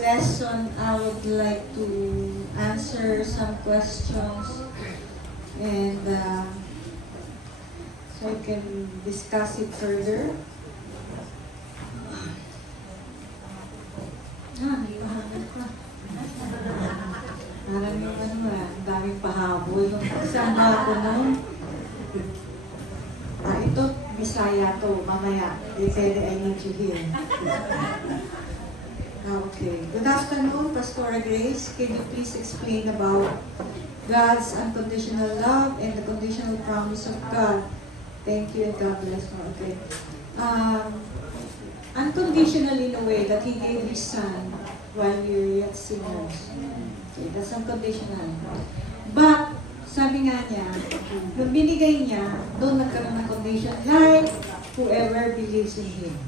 lesson, I would like to answer some questions and so I can discuss it further. May pahabol ka. Parang yung ang daming pahabol. Saan ba ako nun? Ito, Bisaya to, mamaya. Depende, I need you here. Okay. Good afternoon, Pastora Grace. Can you please explain about God's unconditional love and the conditional promise of God? Thank you and God bless you. Okay. Unconditional in a way that He gave His Son while we were yet sinners. Okay, that's unconditional. But, sabi nga niya, nung binigay niya, doon nagkaroon ng condition, like whoever believes in Him.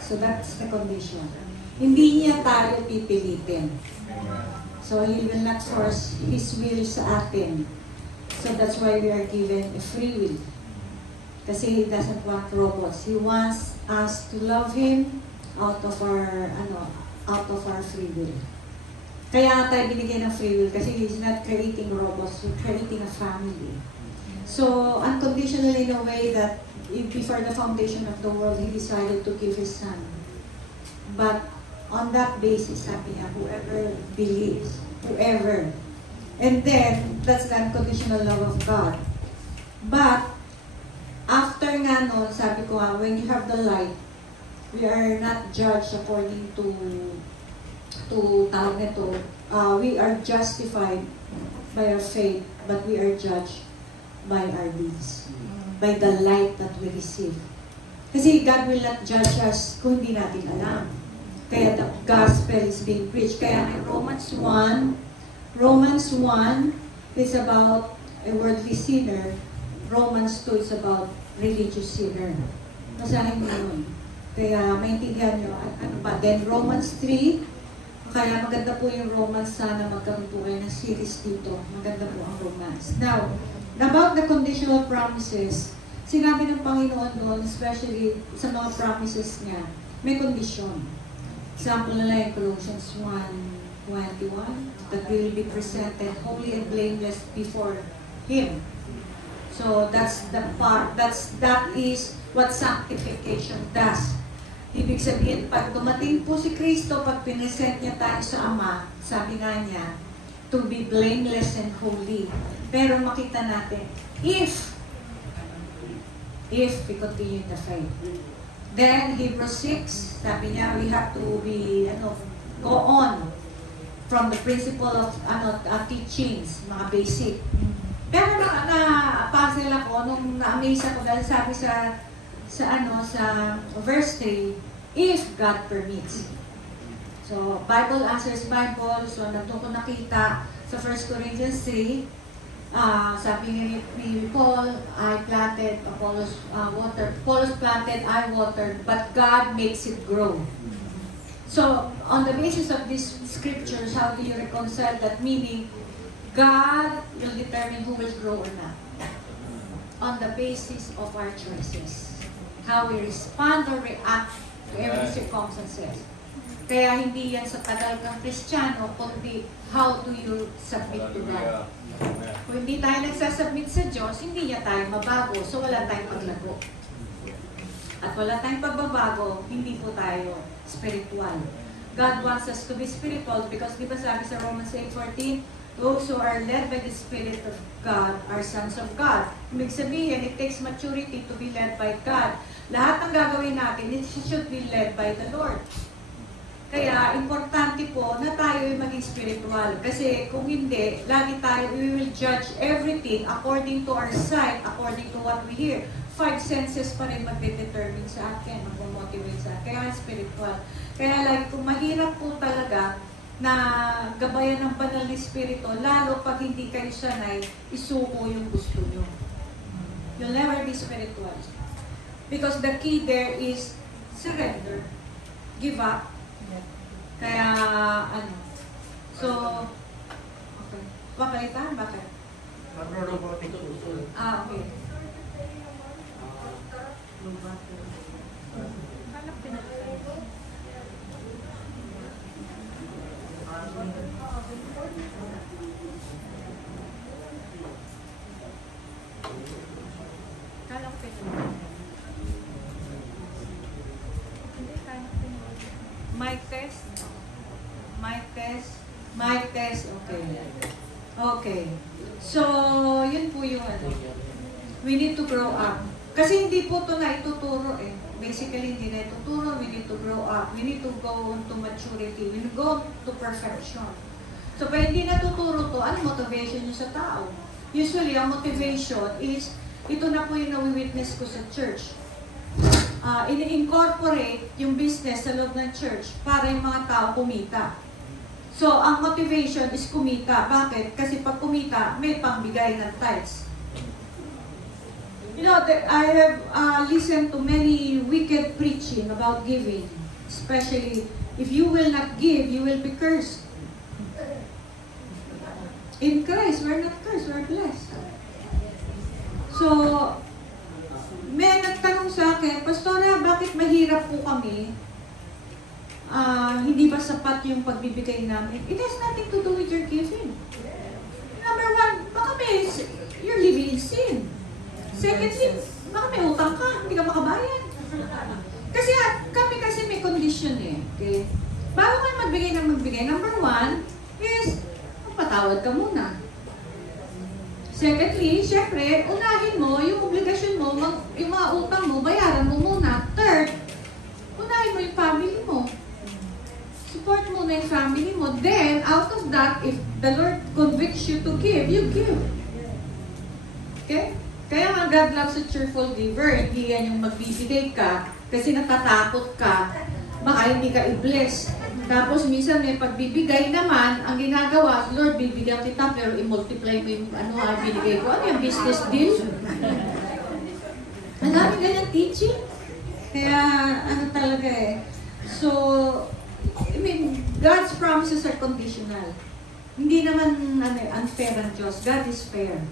So that's the condition. Hindi niya tayo pipilitin. So He will not force His will sa atin. So that's why we are given a free will. Kasi He doesn't want robots. He wants us to love Him out of our free will. Kaya tayo binigyan ng free will kasi He's not creating robots, we're creating a family. So, unconditional in a way that before the foundation of the world, He decided to give His Son. But on that basis, sabi niya, whoever believes, whoever. And then, that's the unconditional love of God. But, after nga nun, sabi ko when you have the light, we are not judged according to tawag nito, we are justified by our faith, but we are judged by our deeds, by the light that we receive. Kasi God will not judge us kung hindi natin alam. Kaya the gospel is being preached. Kaya in Romans 1 is about a worldly sinner. Romans 2 is about religious sinner. Masahin mo yun. Kaya maintindihan nyo, ano pa. Then Romans 3, kaya maganda po yung Romans, sana magkaroon po kayo ng series dito. Maganda po ang Romans. Now, about the conditional promises, sinabi ng Panginoon doon, especially sa mga promises niya, may condition. Example na lang, Colossians 1:21, that we will be presented holy and blameless before Him. So that's the part, that is what sanctification does. Ibig sabihin, pag dumating po si Kristo, pag pinesent niya tayo sa Ama, sabi nga niya, to be blameless and holy. Pero makita natin, if we continue the faith. Then, Hebrews 6, sabi niya, we have to be, go on from the principle of teachings, mga basic. Pero na-puzzle ako nung na-amaze ako dahil sabi sa verse 3, if God permits. So, Bible answers Bible. So, nandun ko nakita sa 1 Corinthians 3, sabi ni Paul, I planted, Apollos watered. Apollos planted, I watered, but God makes it grow. So, on the basis of these scriptures, how do you reconcile that? Meaning, God will determine who will grow or not. On the basis of our choices. How we respond or react to every circumstances. Kaya hindi yan sa tagal kang Kristiyano, kundi how do you submit to God. Kung hindi tayo nagsasubmit sa Diyos, hindi niya tayo mabago, so wala tayong paglago. At wala tayong pagbabago, hindi po tayo spiritual. God wants us to be spiritual because di ba sabi sa Romans 8:14, those who are led by the Spirit of God are sons of God. Ibig sabihin, it takes maturity to be led by God. Lahat ng gagawin natin, it should be led by the Lord. Kaya, importante po na tayo ay maging spiritual. Kasi kung hindi, lagi tayo, we will judge everything according to our sight, according to what we hear. 5 senses pa rin magdedetermine sa akin, mag-motivate sa akin. Kaya spiritual. Kaya lagi kung mahirap po talaga na gabayan ng banal na spirito, lalo pag hindi kayo sanay, isuko yung gusto nyo. You'll never be spiritual. Because the key there is surrender. Give up. Kaya, so, okay. Bakit? Bakit? Okay. Kala ko mic test. Mic test. Mic test. Okay. Okay. So, yun po yung ano. We need to grow up. Kasi hindi po ito na ituturo eh. Basically, hindi na ituturo. We need to grow up. We need to go on to maturity. We need to go to perfection. So, pag hindi natuturo to, ano motivation nyo sa tao? Usually, ang motivation is, ito na po yung nawi-witness ko sa church. Ini-incorporate yung business sa loob ng church para yung mga tao kumita. So, ang motivation is kumita. Bakit? Kasi pag kumita, may pangbigay ng tithes. You know, I have listened to many wicked preaching about giving. Especially, if you will not give, you will be cursed. In Christ, we're not cursed, we're blessed. So, may nagtanong sa akin, Pastora, bakit mahirap po kami? Hindi ba sapat yung pagbibigay namin? It has nothing to do with your giving. Number one, baka you're living in sin. Secondly, baka may utang ka, hindi ka makabayad. Kasi kami kasi may condition eh. Okay? Bago kayo magbigay, number one is, magpatawad ka muna. Secondly, syempre, unahin mo yung obligasyon mo, yung mga utang mo, bayaran mo muna. Third, unahin mo yung family mo. Support muna yung family mo. Then, out of that, if the Lord convicts you to give, you give. Okay? Kaya nga God loves a cheerful giver. Hindi yan yung magbibigay ka kasi natatakot ka, baka hindi ka i-bless. Tapos minsan may pagbibigay naman, ang ginagawa, Lord, bibigyan kita pero i-multiply mo yung binigay ko. Ano yung business deal? Ang dami ganyan teaching. Kaya talaga eh. So, I mean, God's promises are conditional. Hindi naman unfair ang Diyos. God is fair.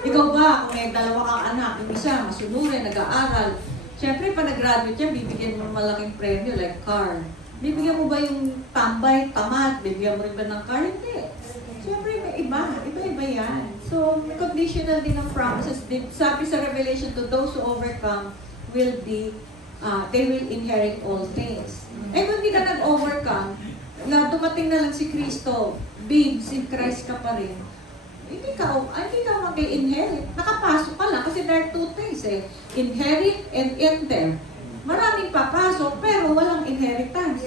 Ikaw ba, kung may dalawa kang anak, yung isa, masunurin, nag-aaral, syempre, pa nag-graduate yan, bibigyan mo ng malaking premyo, like car. Bibigyan mo ba yung tambay, tamad? Bibigyan mo rin ba ng car? Hindi. Syempre, may iba. Iba-iba yan. So, conditional din ang promises. Sabi sa Revelation, to those who overcome will be, they will inherit all things. Eh, kung hindi ka nag-overcome, na dumating na lang si Kristo, babe, si Christ ka pa rin, hindi ka mag-inherit. Nakapasok ka lang kasi there are two things eh. Inherit and enter. Maraming papasok pero walang inheritance.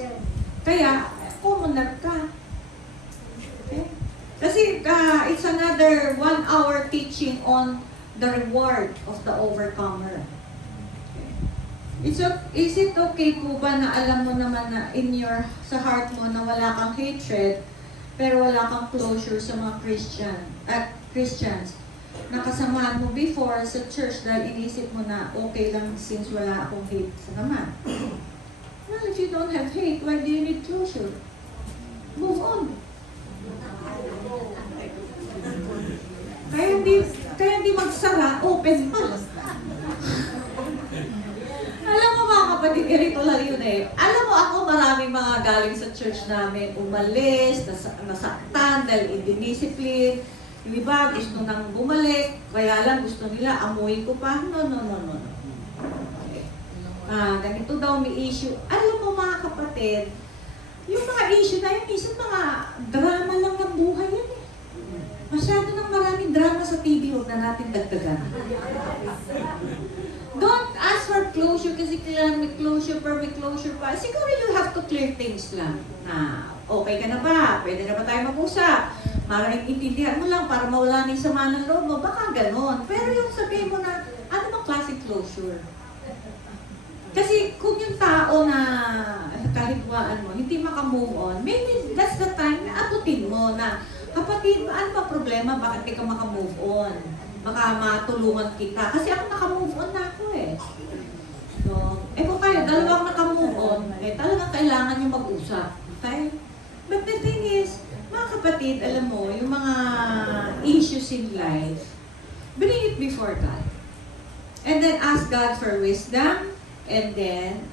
Kaya, kumunat ka. Okay? Kasi it's another 1 hour teaching on the reward of the overcomer. Okay. Is it okay po ba na alam mo naman na sa heart mo na wala kang hatred pero wala kang closure sa mga Christians? Nakasamahan mo before sa church dahil inisip mo na okay lang since wala akong hate sa naman. Well, if you don't have hate, why do you need closure? Move on. Kaya hindi magsara, open pa. Alam mo mga kapatid, ganito lang yun eh. Alam mo ako, maraming mga galing sa church namin, umalis, nasaktan dahil indiscipline. Yung iba gusto nang bumalik, kaya lang gusto nila, amuin ko pa. No. Okay. Ganito daw may issue. Alam mo mga kapatid, yung mga issue na yun, minsan mga drama lang ng buhay yun eh. Masyado nang maraming drama sa TV, huwag na natin dagdagan. Don't ask for closure kasi kailangan may closure pa. Siguro you have to clear things lang. Na okay ka na ba? Pwede na ba tayo mag-usap? Maraming intindihan mo lang para mawala na yung sama ng loob mo. Baka ganon. Pero yung sabihin mo na, ano bang classic closure? Kasi kung yung tao na kahitwaan mo, hindi makamove on, maybe that's the time na abutin mo na, kapatid, ano ba problema? Bakit di ka makamove on? Baka matulungan kita. Kasi ako nakamove on na ako eh. So, kung kayo, dalawang nakamove on, talagang kailangan nyo mag-usap. Okay? But the thing is, mga kapatid, alam mo, yung mga issues in life, bring it before God. And then ask God for wisdom, And then,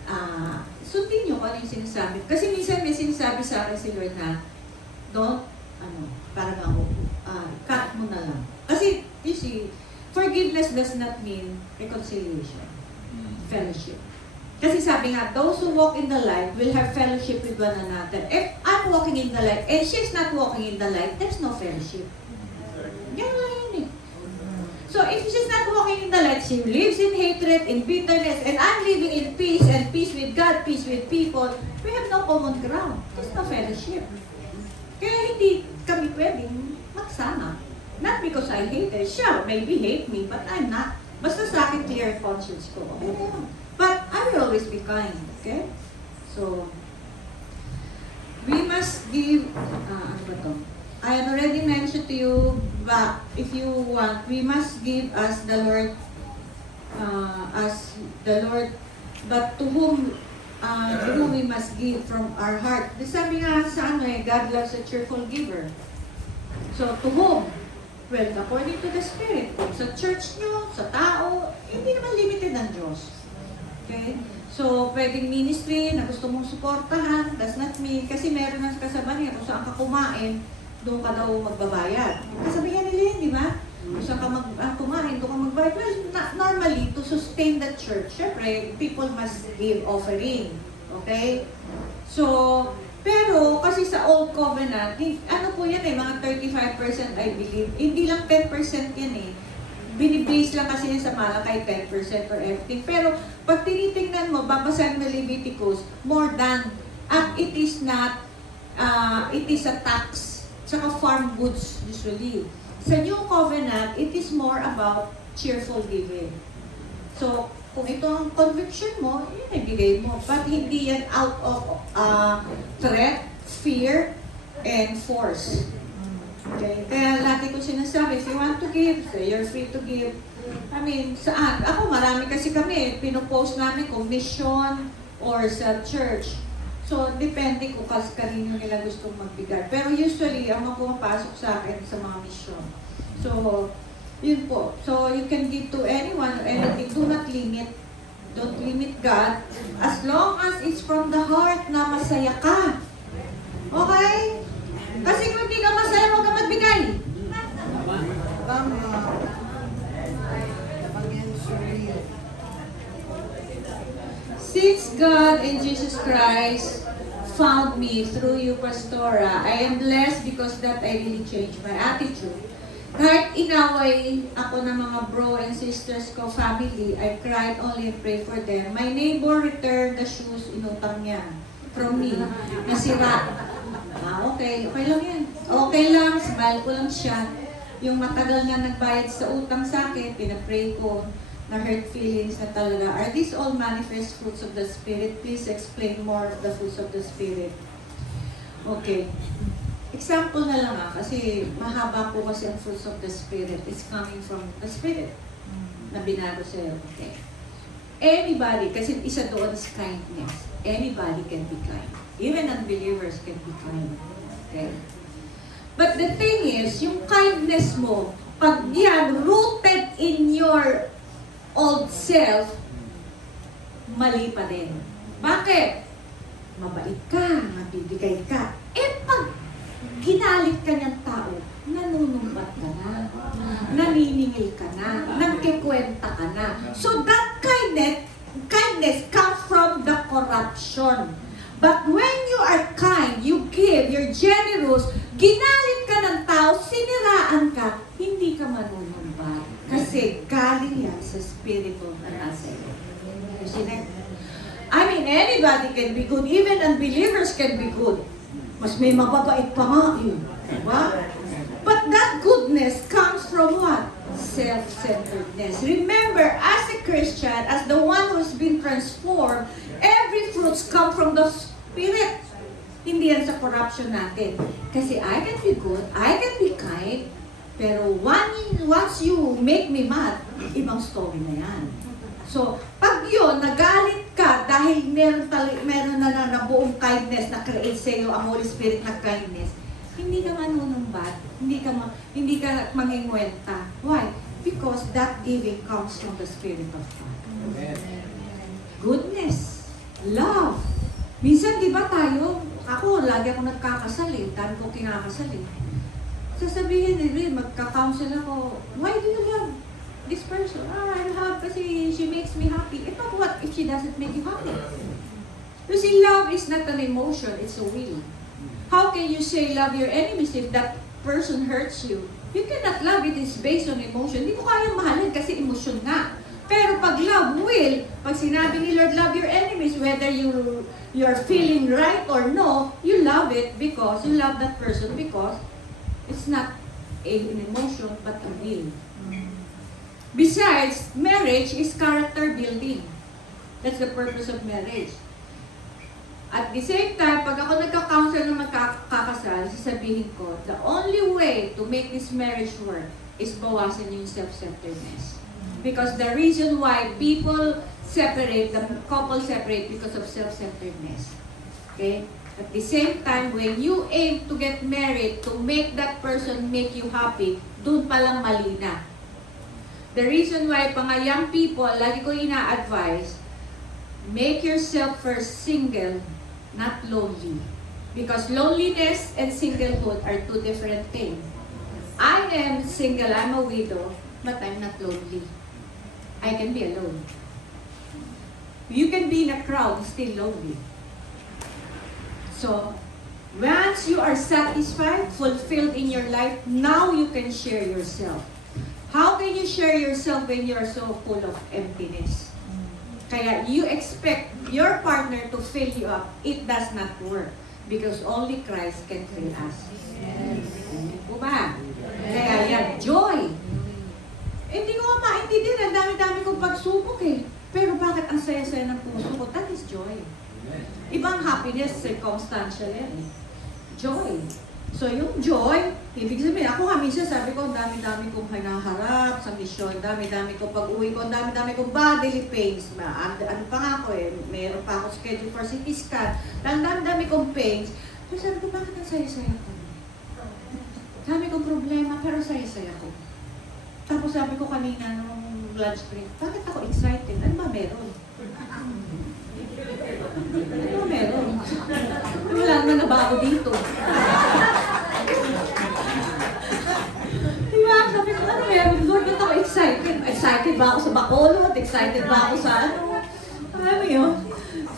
sundin nyo kung ano yung sinasabi. Kasi minsan may sinasabi sa akin si Lord na, don't, parang ako, cut mo na lang. Kasi, you see, forgiveness does not mean reconciliation, fellowship. Kasi sabi nga, those who walk in the light will have fellowship with one another. If I'm walking in the light and she's not walking in the light, there's no fellowship. Ganun lang yun eh. So if she's not walking in the light, she lives in hatred, in bitterness, and I'm living in peace, and peace with God, peace with people. We have no common ground. There's no fellowship. Kaya hindi kami pwedeng magsama. Not because I hate her. Sure, maybe hate me, but I'm not. Basta sa akin clear conscience ko. But I will always be kind, okay? So, we must give, ano ba to? I have already mentioned to you, but if you want, we must give as the Lord, but to whom we must give from our heart. Sabi nga sa God loves a cheerful giver. So, to whom? Well, according to the Spirit. Kung sa church nyo, sa tao, hindi naman limited ng Diyos. Okay? So, pwedeng ministry na gusto mong suportahan, does not mean, kasi meron ng kasama niya, kung saan ka kumain, doon ka daw magbabayad. Kasabihan nila yan, di ba? Kung saan ka kumain, doon ka magbayad. Well, normally, to sustain the church, syempre, people must give offering. Okay? So, pero, kasi sa Old Covenant, ano po yan eh, mga 35% I believe. Hindi lang 10% yan eh. Binibase lang kasi yan sa Malakay 10% or everything. Pero, pag tinitingnan mo, babasahin mo Leviticus, more than, at it is not, it is a tax, tsaka farm goods usually. Sa New Covenant, it is more about cheerful giving. So, kung ito ang conviction mo, yun ibigay mo. But hindi yan out of threat, fear, and force. Okay? Kaya lagi ko sinasabi, if you want to give, you're free to give. I mean, saan? Ako, marami kasi kami, pinopost namin kung mission or sa church. So, depende kung kanino nila gustong magbigay. Pero usually, ang mga pumapasok sa akin sa mga mission. So, yun po. So, you can give to anyone or anything. Do not limit. Don't limit God. As long as it's from the heart na masaya ka. Okay? Kasi kung hindi ka masaya, huwag ka magbigay. Since God and Jesus Christ found me through you, Pastora, I am blessed because that I really changed my attitude. Kahit inaway ako ng mga bro and sisters ko, family, I cried only and prayed for them. My neighbor returned the shoes inutang niya from me, nasira. Okay, okay lang yan. Okay lang, smile ko lang siya. Yung matagal nga nagbayad sa utang sa akin, pinapray ko na hurt feelings na talaga. Are these all manifest fruits of the Spirit? Please explain more of the fruits of the Spirit. Okay. Example na lang kasi mahaba po kasi ang fruits of the Spirit. It's coming from the Spirit na binago sa'yo. Okay. Anybody, kasi isa doon is kindness. Anybody can be kind. Even unbelievers can be kind. Okay. But the thing is, yung kindness mo, pag yan rooted in your old self, mali pa din. Bakit? Mabait ka, mabibigay ka. Pag ginalit ka niyang tao, nanunumbat ka na, naniningil ka na, nagkikwenta ka na. So that kindness comes from the corruption. But when you are kind, you give, you're generous, ginalit ka ng tao, siniraan ka, hindi ka manunumbat. Kasi galing yan sa spirito na nasa iyo. I mean, anybody can be good, even unbelievers can be good. Mas may mababait pa nga yun. Diba? But that goodness comes from what? Self-centeredness. Remember, as a Christian, as the one who's been transformed, every fruits come from the Spirit. Hindi yan sa corruption natin. Kasi I can be good, I can be kind, pero once you make me mad, ibang story na yan. So, pag yun, nagalit ka dahil meron na buong kindness na create sa iyo ang Holy Spirit na kindness, hindi ka manunumbat, hindi ka mangingwenta. Why? Because that giving comes from the Spirit of God. Amen. goodness, love. Minsan, di ba tayo, ako, lagi ako nagkakasal eh, dahil ko kinakasal eh. Sasabihin nila, magka-counsel ako, why do you love this person? I love kasi she makes me happy. Eh, but what if she doesn't make you happy? You see, love is not an emotion, it's a will. How can you say love your enemies if that person hurts you? You cannot love, it is based on emotion. Hindi mo kayang mahalin kasi emosyon nga. Pero pag love, will, pag sinabi ni Lord, love your enemies, whether you're feeling right or no, you love it because you love that person because it's not an emotion but a will. Besides, marriage is character building. That's the purpose of marriage. At the same time, pag ako nagka-counsel na magkakasal, sasabihin ko, the only way to make this marriage work is bawasan yung self-centeredness. Because the reason why people separate, the couple separate because of self-centeredness. Okay? At the same time, when you aim to get married, to make that person make you happy, dun palang mali na. The reason why mga young people, lagi ko ina-advise, make yourself first single, not lonely. Because loneliness and singlehood are two different things. I am single, I'm a widow, but I'm not lonely. I can be alone. You can be in a crowd, still lonely. So, once you are satisfied, fulfilled in your life, now you can share yourself. How can you share yourself when you are so full of emptiness? Kaya you expect your partner to fill you up. It does not work. Because only Christ can fill us. Hindi po ba? Kaya yan, joy. Hindi ko maintindihan, ang dami-dami kong pagsubok eh. Pero bakit ang saya-saya ng puso ko? That is joy. Ibang happiness, circumstantial yan eh. Joy. So yung joy, ibig sabihin, ako nga minsan sabi ko, ang dami-dami kong hinaharap sa misyon, dami-dami kong pag-uwi ko, ang dami-dami kong bodily pains. Ano pa nga ako eh, meron pa ako schedule for CT scan, ang dami-dami kong pains. So sabi ko, bakit ang saya-saya ko? Dami kong problema, pero saya-saya ko. Tapos sabi ko kanina nung lunch break, bakit ako excited? Ano ba meron? Ano ba meron? Wala naman nabago dito. Diba? Sabi ko, ano meron? Lord, ba't ako excited? Excited ba ako sa Bacolod? Excited ba ako sa ano? Alam mo yun?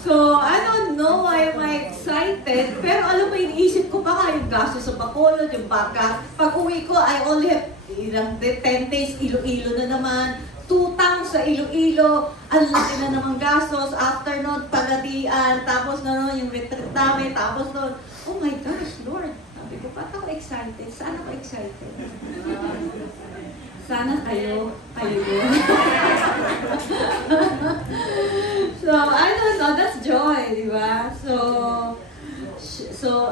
So, I don't know why am I excited. Pero alam mo, iniisip ko pa nga yung gasto sa Bacolod, yung baka. Pag uwi ko, I only have 10 days, Iloilo na naman. 2 times sa Iloilo, ang laki na naman gastos. After nun, Pagadian, tapos na nun, yung retreat namin, tapos nun, oh my gosh, Lord. Sabi ko, ba't ako excited? Saan ako excited? Sana kayo. So, I don't know, that's joy, di ba? So,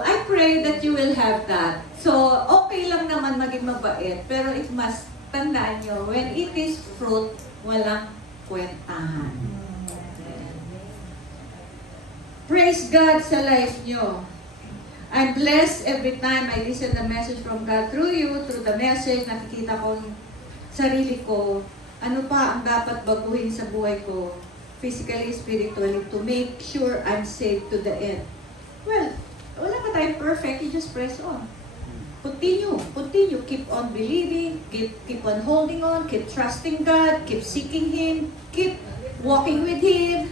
I pray that you will have that. So, okay lang naman maging mabait, pero it must, tandaan nyo, when it is fruit, walang kwentahan. Praise God sa life nyo. I'm blessed every time I listen the message from God through you, through the message, nakikita ko sarili ko, ano pa ang dapat baguhin sa buhay ko, physically, spiritually, to make sure I'm saved to the end. Well, wala pa tayong perfect, you just press on. Continue, keep on believing, keep on holding on, keep trusting God, keep seeking Him, keep walking with Him.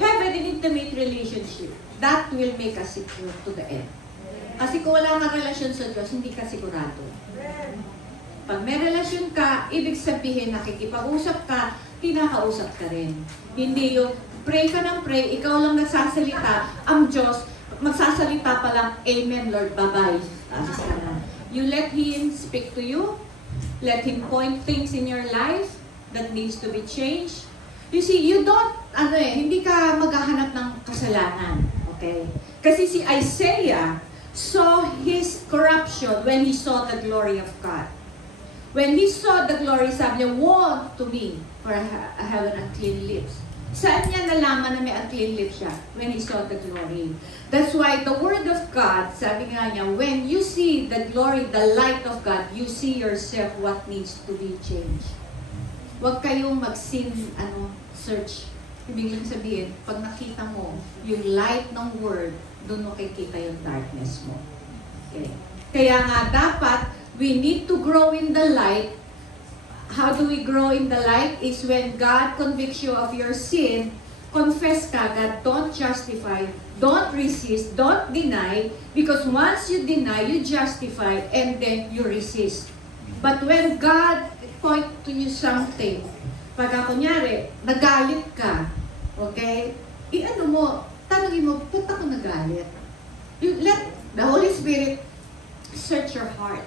Have an intimate relationship. That will make us secure to the end. Kasi kung wala kang relasyon sa Diyos, hindi ka sigurado. Pag may relasyon ka, ibig sabihin nakikipag-usap ka, kinakausap ka rin. Hindi yung pray ka ng pray, ikaw lang nagsasalita, ang Diyos, magsasalita pa lang, Amen, Lord, bye-bye. You let Him speak to you, let Him point things in your life that needs to be changed. You see, you don't, hindi ka maghahanap ng kasalanan, okay? Kasi si Isaiah saw his corruption when he saw the glory of God. When he saw the glory, sabi niya, woe to me, for I have an unclean lips. Saan niya nalaman na may unclean lips siya? When he saw the glory. That's why the Word of God, sabi nga niya, when you see the glory, the light of God, you see yourself what needs to be changed. Huwag kayong mag-sin, search. Ibig sabihin, pag nakita mo yung light ng word, doon mo kikita yung darkness mo. Okay. Kaya nga dapat, we need to grow in the light. How do we grow in the light? Is when God convicts you of your sin, confess ka, God, don't justify, don't resist, don't deny, because once you deny, you justify, and then you resist. But when God point to you something, pagka kunyari, nagalit ka, okay? I-ano mo, tanongin mo, ba't ako nagalit? You let the Holy Spirit search your heart.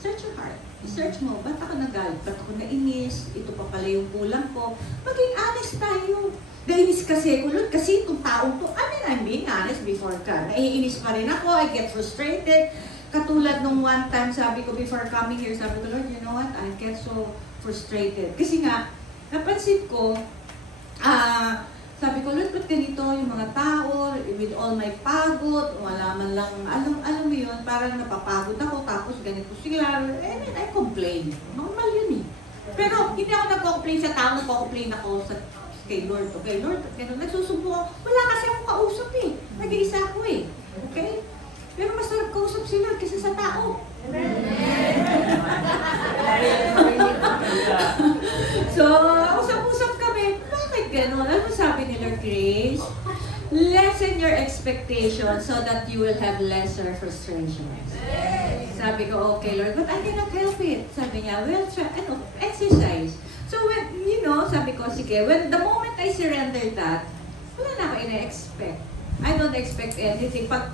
Search your heart. Search mo, ba't ako nagalit? Ba't ako nainis? Ito pa pala yung kulang ko. Maging honest tayo. Nainis kasi ko, Lord, kasi itong taong to, I'm being honest before ka. Naiinis pa rin ako, I get frustrated. Katulad nung one time, sabi ko before coming here, sabi ko, Lord, you know what? I get so frustrated. Kasi nga, napansin ko, sabi ko, Lord, ba't ganito yung mga tao, with all my pagod, wala man lang, alam mo yun, parang napapagod ako, tapos ganito sila, and then I complain. Normal yun eh. Pero hindi ako nag-complain sa tao, nag-complain ako kay Lord. Okay, Lord, ganun, nagsusumpo ako. Wala kasi akong kausap eh. Nag-iisa ako eh. Okay? Pero mas sarap kausap si Lord kaysa sa tao. So, usap-usap kami. Bakit ganun? Ano sabi ni Lord Grace? Lessen your expectations so that you will have lesser frustrations. Sabi ko, okay Lord, but I cannot help it. Sabi niya, well, exercise. So, when, sabi ko, sige, when the moment I surrender that, wala na ako ina-expect. I don't expect anything. Pag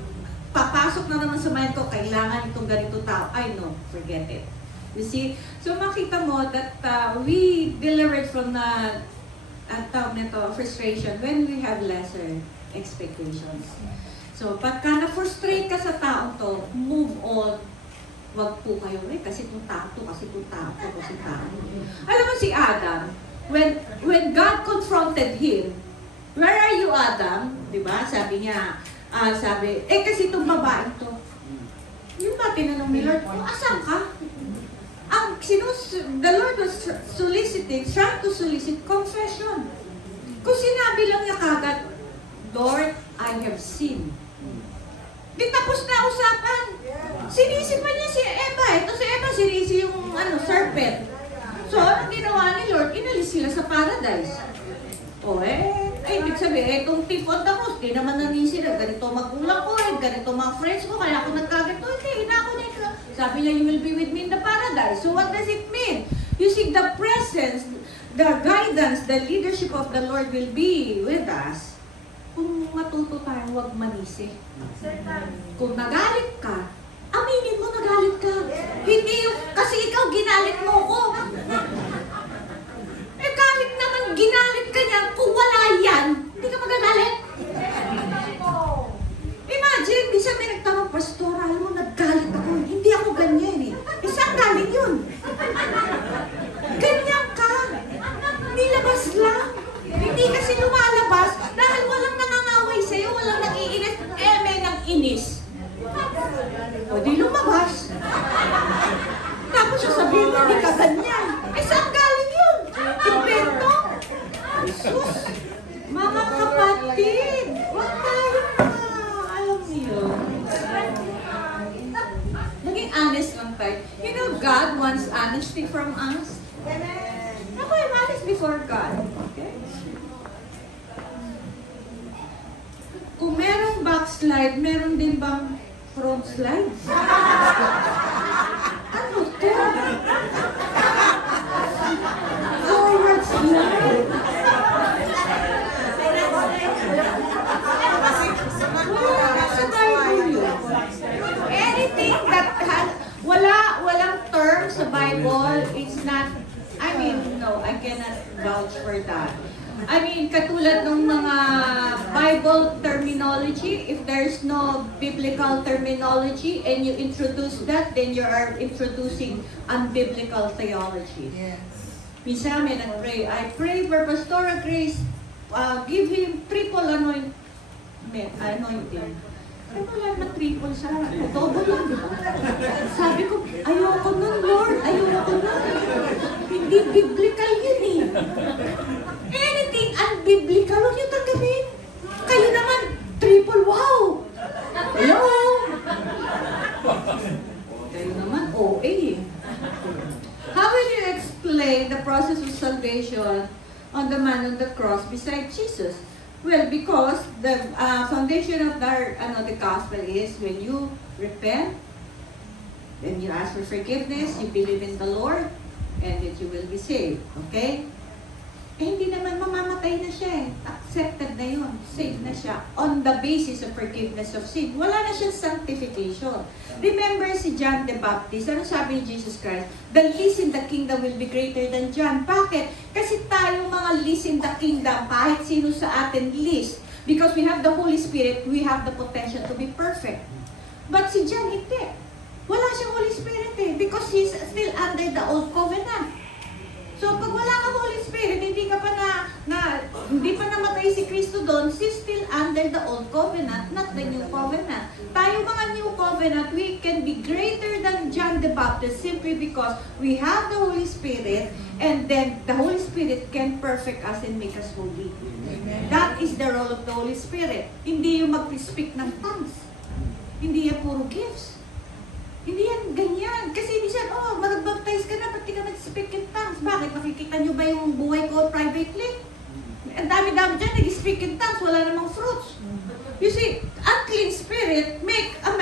papasok na naman sa mind ko, kailangan itong ganito tao. I know, forget it. You see? So, makita mo that we delivered from the frustration when we have lesser expectations. So, pagka na-frustrate ka sa taong to, move on. Wag po kayo, kasi itong tao to, kasi itong tao to, kasi tao. Alam mo si Adam, when God confronted him, where are you, Adam? Diba? Sabi niya, kasi itong babaeng to. Yung ba tinanong ni Lord, asan ka? The Lord was trying to solicit confession. Kung sinabi lang niya kagad, Lord, I have sinned. Di tapos na usapan. Sinisi pa niya si Eva. Ito si Eva, sinisi yung serpent. So, anong ginawa ni Lord? Inalis sila sa paradise. Ibig sabihin, itong thief on the cross, di naman nanisi na, ganito magulang ko, ganito mga friends ko, kaya ako nagkaganto, hindi, hinako niya ito. Sabi niya, you will be with me in the paradise. So, what does it mean? You see, the presence, the guidance, the leadership of the Lord will be with us kung matuto tayong huwag manisi. Kung nagalit ka, aminin mo nagalit ka. Hindi yung, kasi ikaw ginalit mo ko. Kahit naman ginalit ka niya, kung wala yan, hindi ka magagalit. Imagine, bisa may nagtanong, Pastor, alam mo, naggalit ako. Hindi ako ganyan eh. Saan galing yun? Ganyan ka. Nilabas lang. Hindi kasi lumalabas dahil walang nangangaway sa'yo, walang nag-iinis, may nang inis. O di lumabas. Tapos sasabihin mo, hindi ka ganyan. Saan galing yun? Invento? Jesus! Mga kapatid, huwag tayo alam niyo. Maging honest lang tayo. You know, God wants honesty from us. Ako, I'm honest before God. Okay? Kung merong backslide, meron din bang front slide? Ano to? Forward slide? Wala sa Bible yun. Anything that has, walang term sa Bible, it's not, no, I cannot vouch for that. Katulad ng mga Bible terminology, if there's no biblical terminology and you introduce that, then you are introducing unbiblical theology. Yes. Minsan may nag-pray, I pray for Pastoral Grace, give him triple anointing. Wala na triple sa double lang, di ba? Sabi ko, ayoko nun, Lord, ayoko nun. Hindi biblical yun eh. Anything unbiblical biblical, huwag niyo tanggapin. Kayo naman, triple wow! Hello? Kayo naman, OA eh. How will you explain the process of salvation on the man on the cross beside Jesus? Well, because the foundation of the gospel is when you repent, then you ask for forgiveness, you believe in the Lord, and that you will be saved. Okay? Eh, hindi naman mamamatay na siya eh. Accepted na yun. Saved na siya. On the basis of forgiveness of sin. Wala na siyang sanctification. Remember si John the Baptist. Ano sabi ni Jesus Christ? The least in the kingdom will be greater than John. Bakit? Kasi tayong mga least in the kingdom, kahit sino sa atin least. Because we have the Holy Spirit, we have the potential to be perfect. But si John, hindi. Wala siyang Holy Spirit eh. Because he's still under the old covenant. So, pag wala ka Holy Spirit, hindi ka pa hindi pa namatay si Kristo doon, she's still under the old covenant, not the new covenant. Tayo mga new covenant, we can be greater than John the Baptist simply because we have the Holy Spirit, and then the Holy Spirit can perfect us and make us holy. That is the role of the Holy Spirit. Hindi yung mag-speak ng tongues. Hindi yan puro gifts. Hindi yan ganyan. Kasi hindi siya, mag-baptize ka na, ba't di ka mag-speak in tongues? Bakit? Makikita nyo ba yung buhay ko privately? Ang dami-dami dyan, nag-speak in tongues, wala namang fruits. You see, unclean spirit makes a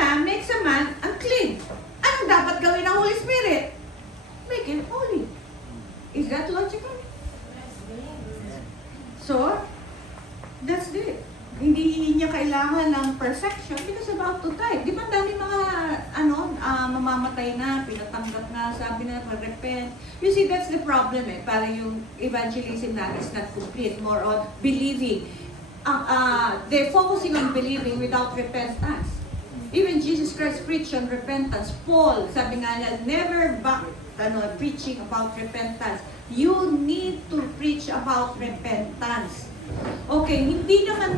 man unclean. Anong dapat gawin ng Holy Spirit? Make him holy. Is that logical? So, that's it. Hindi niya kailangan ng perfection because about to die. Di ba dami mga mamamatay na, pinatanggap na, sabi na mag-repent. You see, that's the problem eh. Parang yung evangelism natin is not complete, more on believing. They're focusing on believing without repentance. Even Jesus Christ preached on repentance. Paul, sabi nga niya, never back preaching about repentance. You need to preach about repentance. Okay, hindi naman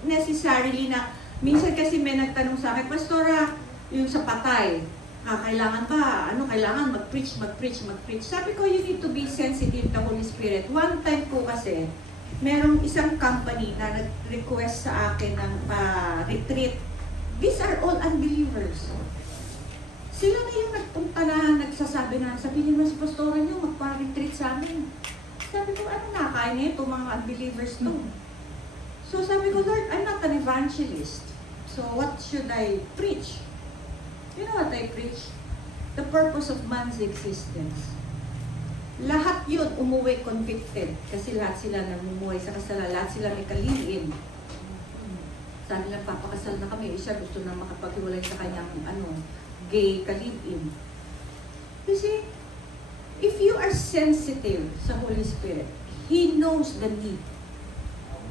necessarily na, minsan kasi may nagtanong sa akin, Pastora, yung sa patay, kailangan ba, kailangan mag-preach. Sabi ko, you need to be sensitive to Holy Spirit. One time po kasi, merong isang company na nag-request sa akin ng retreat. These are all unbelievers. Sila na yung nagpunta na, nagsasabi na, sabihin mo sa pastora nyo, magpa-retreat sa amin. Sabi ko, ano nakakain na ito, mga unbelievers to? So sabi ko, Lord, I'm not an evangelist. So what should I preach? You know what I preach? The purpose of man's existence. Lahat yun umuwi convicted. Kasi lahat sila namumuhay sa kasalanan. Lahat sila may kaliliin. Sabi lang, papakasal na kami. Isa gusto na makapaghiwalay sa kanyang gay kaliliin. You see, if you are sensitive sa Holy Spirit, He knows the need.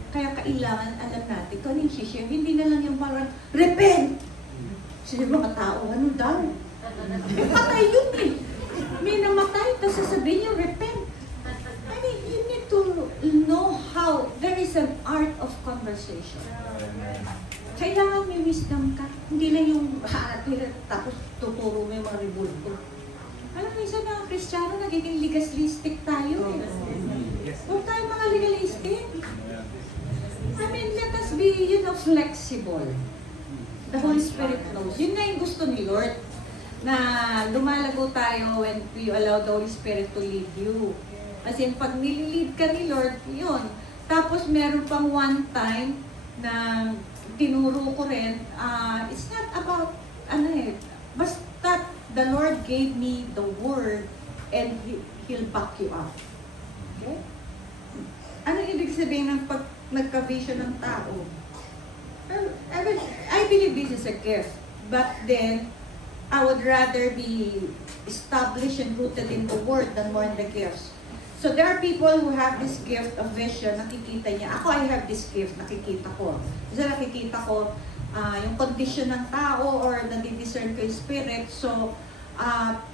Kaya kailangan alam natin kung ano yung share. Hindi na lang yung parang, repent! Sino mga tao, ano daw? Patay yun eh. May namatay, tapos sasabihin yung repent. I mean, you need to know how, there is an art of conversation. Kailangan may wisdom ka. Hindi na yung tapos tuturo mo yung mga rebulto. Alam mo, isa mga Kristiyano, nagiging legalistic tayo. Huwag tayo mga legalistic. I mean, let us be, flexible. The Holy Spirit knows. Yun nga yung gusto ni Lord. Na lumalago tayo when we allow the Holy Spirit to lead you. Kasi pag nililid ka ni Lord, yun. Tapos meron pang one time na tinuro ko rin, it's not about, basta the Lord gave me the word and He'll back you up. Okay? Ano ibig sabihin ng pag nagka-vision ng tao? I believe this is a gift, but then I would rather be established and rooted in the Word than more in the gifts. So there are people who have this gift of vision, nakikita niya. Ako, I have this gift, nakikita ko. Kasi nakikita ko yung condition ng tao or nadi-discern ko yung spirit. So,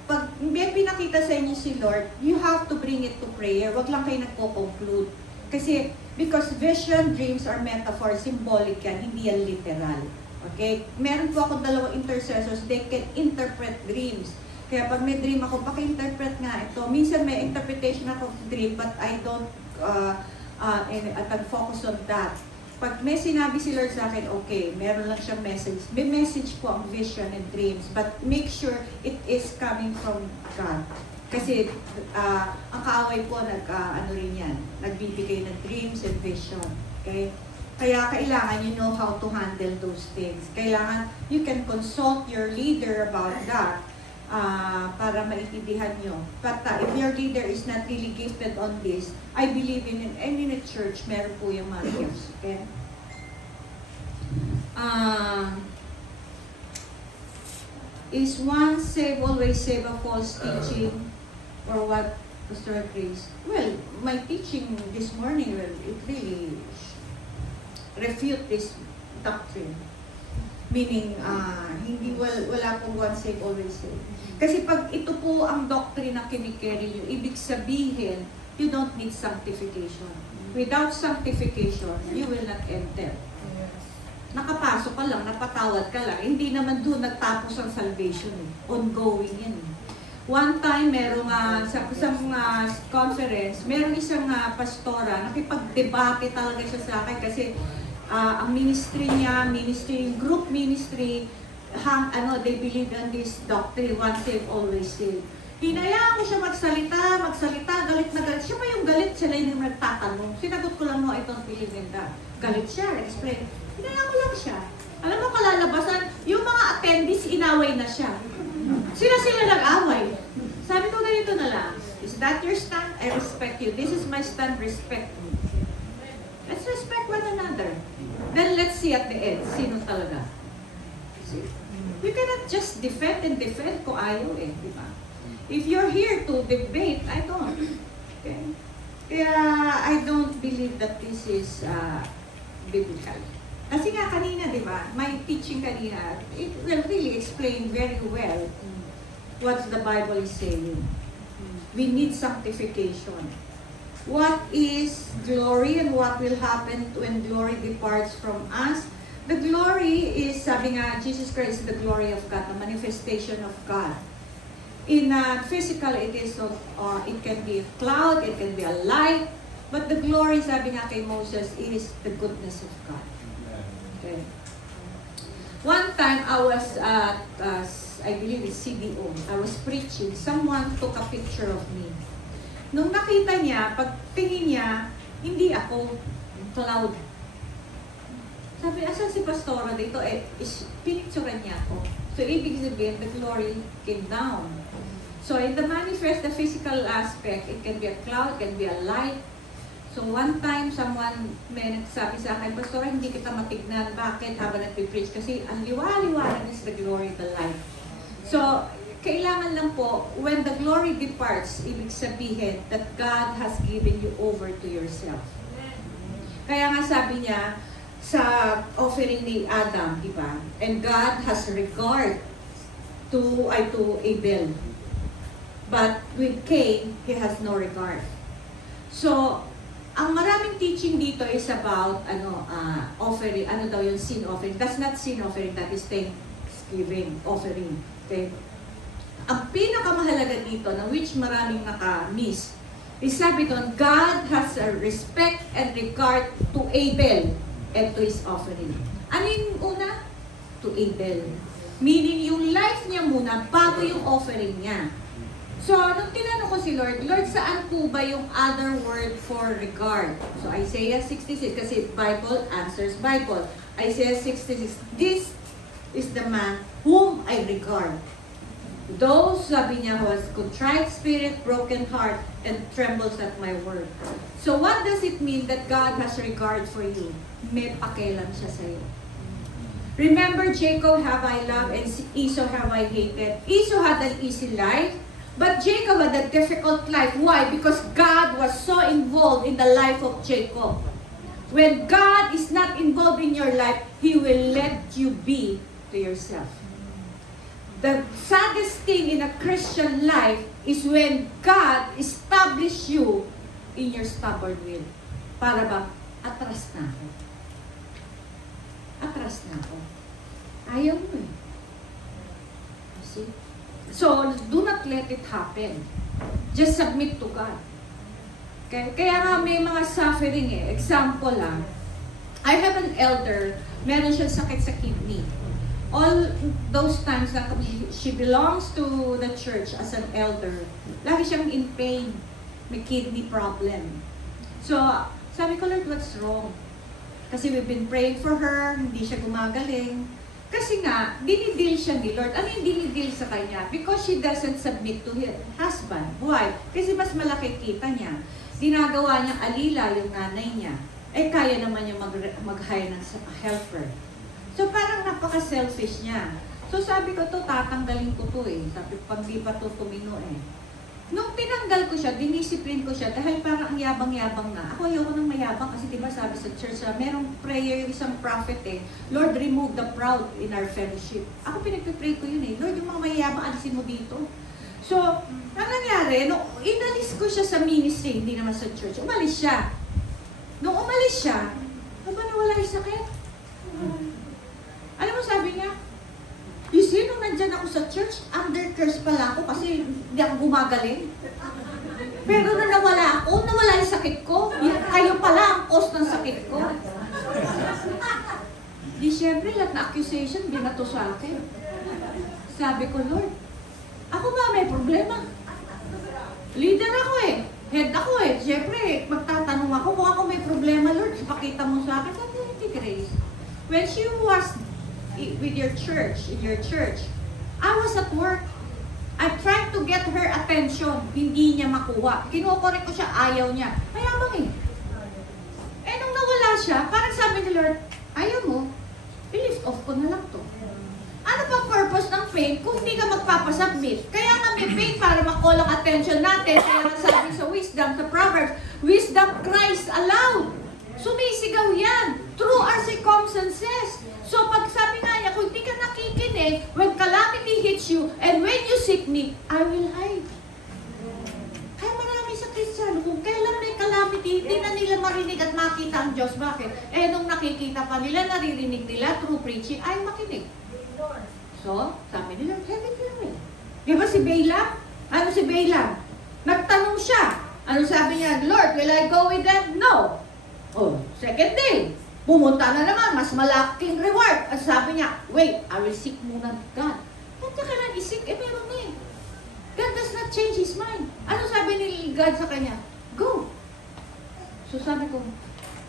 pag may pinakita sa inyo si Lord, you have to bring it to prayer. Wag lang kayo nagko-conclude. Kasi, because vision, dreams are metaphor, symbolic yan, hindi yan literal. Okay? Meron po ako dalawang intercessors, they can interpret dreams. Kaya pag may dream ako, paki-interpret nga ito. Minsan may interpretation ako of dream, but I don't at nag-focus on that. Pag may sinabi si Lord sa akin, okay, meron lang siyang message. May message po ang vision and dreams, but make sure it is coming from God. Kasi ang kaaway po, ano rin yan, nagbibigay ng dreams and vision. Okay? Kaya kailangan you know how to handle those things. Kailangan you can consult your leader about that para maintindihan nyo. But if your leader is not really gifted on this, I believe in a church, meron po yung mga gifts. Okay? Is one save, always save a false teaching? Or what, Pastor Grace? Well, my teaching this morning, well, it really refute this doctrine. Meaning, hindi wala pong one save, always save. Kasi pag ito po ang doctrine na kinikerry nyo, ibig sabihin, you don't need sanctification. Without sanctification, you will not enter. Nakapasok ka lang, napatawad ka lang. Hindi naman doon nagtapos ang salvation. Ongoing yan. One time, merong sa isang conference, merong isang pastora, nakipag-debate talaga siya sa akin kasi ang ministry niya, group ministry, they believe in this doctrine, one save, always save. Hinayaan ko siya magsalita, galit na galit. Siya pa yung galit, sila yung nagtatanong. Sinagot ko lang, no, I don't believe in that. Galit siya, explain. Hinayaan ko lang siya. Alam mo, kalalabasan, yung mga attendees, inaway na siya. Sila nag-away. Sabi ko, ganito na lang. Is that your stand? I respect you. This is my stand, respect me. Let's respect one another. Then let's see at the end, sino talaga. See? You cannot just defend kung ayaw di ba? If you're here to debate, I don't. Okay? Kaya I don't believe that this is biblical. Kasi nga kanina, di ba, my teaching kanina, it will really explain very well what the Bible is saying. We need sanctification. What is glory and what will happen when glory departs from us? The glory is, sabi nga, Jesus Christ is the glory of God, the manifestation of God. In physical, it is, it can be a cloud, it can be a light, but the glory, sabi nga kay Moses, it is the goodness of God. Okay. One time, I was at, I believe it's CDO, I was preaching, someone took a picture of me. Nung nakita niya, pag tingin niya, hindi ako, cloud. Sabi, asan si Pastora dito? Pinicturean niya ako. So, ibig sabihin, the glory came down. So, in the manifest, the physical aspect, it can be a cloud, it can be a light. So, one time, someone may nagsabi sa akin, Pastora, hindi kita matignan. Bakit? Habang nag-preach. Kasi, ang liwa-liwanag is the glory, the light. So, kailangan lang po, when the glory departs, ibig sabihin that God has given you over to yourself. Kaya nga sabi niya, sa offering ni Adam, di ba? And God has regard to Abel. But with Cain, he has no regard. So, ang maraming teaching dito is about offering, ano daw yung sin offering. That's not sin offering, that is thanksgiving offering. Okay? Ang pinakamahalaga dito, na which maraming naka-miss, is sabi doon, God has a respect and regard to Abel and to his offering. Ano yung una? To Abel. Meaning, yung life niya muna bago yung offering niya. So, nung tinanong ko si Lord, Lord, saan po ba yung other word for regard? So, Isaiah 66, kasi Bible answers Bible. Isaiah 66, this is the man whom I regard. Those, sabi niya, who has contrite spirit, broken heart, and trembles at my word. So, what does it mean that God has regard for you? May pakialam siya sa'yo. Remember, Jacob have I loved, and Esau have I hated. Esau had an easy life, but Jacob had a difficult life. Why? Because God was so involved in the life of Jacob. When God is not involved in your life, He will let you be to yourself. The saddest thing in a Christian life is when God establishes you in your stubborn will. Para bang, atras na ako. Atras na ako. Ayaw mo eh. See? So, do not let it happen. Just submit to God. Kaya nga may mga suffering eh. Example lang. I have an elder, meron siyang sakit sa kidney. All those times na she belongs to the church as an elder, lagi siyang in pain. May kidney problem. So, sabi ko, Lord, what's wrong? Kasi we've been praying for her, hindi siya gumagaling. Kasi nga, dinidil siya ni Lord. Ano yung dinidil sa kanya? Because she doesn't submit to her husband. Why? Kasi mas malaki kita niya. Ginagawa niyang alila yung nanay niya. Eh, kaya naman niya mag-hire ng helper. So, parang napaka-selfish niya. So, sabi ko to, tatanggalin ko to eh. Sabi ko, pag di pa to tumino eh. Nung tinanggal ko siya, dinisipline ko siya dahil parang ang yabang-yabang na. Ako ayoko nang mayabang kasi diba sabi sa church na merong prayer yung isang prophet eh, Lord, remove the proud in our fellowship. Ako pinagpipray ko yun eh, Lord, yung mga mayabang, alisin mo dito. So, ang nangyari, nung inalis ko siya sa ministry, hindi naman sa church, umalis siya. Nung umalis siya, nawala yung sakit. Alam mo sabi niya, you see, nung nandyan ako sa church, under curse pala ako kasi hindi ako gumagaling. Pero nung nawala yung sakit ko. Kayo pala ang cause ng sakit ko. Di syempre, lahat na accusation, binato sa akin. Sabi ko, Lord, ako ba may problema? Leader ako eh. Head ako eh. Syempre, magtatanong ako kung ako may problema, Lord. Pakita mo sa akin. Sabi ni Grace, when she was with your church, in your church, I was at work. I tried to get her attention. Hindi niya makuha. Kinukorek ko siya, ayaw niya. Mayabang eh. Eh, nung nawala siya, parang sabi ni Lord, ayaw mo, i-lift off ko na lang to. Ano pa purpose ng faith kung hindi ka magpapasubmit? Kaya nga may faith para makuha ang attention natin. Kaya nga sabi sa wisdom, sa Proverbs, wisdom cries aloud. Sumisigaw yan through our circumstances. So pag sabi nga niya, kung hindi ka nakikinig, when calamity hits you, and when you seek me, I will hide. Kaya marami sa Kristiyano, kung kailan may calamity, hindi na nila marinig at makita ang Diyos. Bakit? Eh, nung nakikita pa nila, naririnig nila through preaching, ay makinig. So, sabi nila, have it your way. Di ba si Balaam? Ano si Balaam? Nagtanong siya. Ano sabi niya? Lord, will I go with them? No. Oh, second day. Pumunta na naman, mas malaking reward. At sabi niya, wait, I will seek muna God. Ba't niya kailan isik? Eh, meron na eh. God does not change His mind. Ano sabi ni God sa kanya? Go. So sabi ko,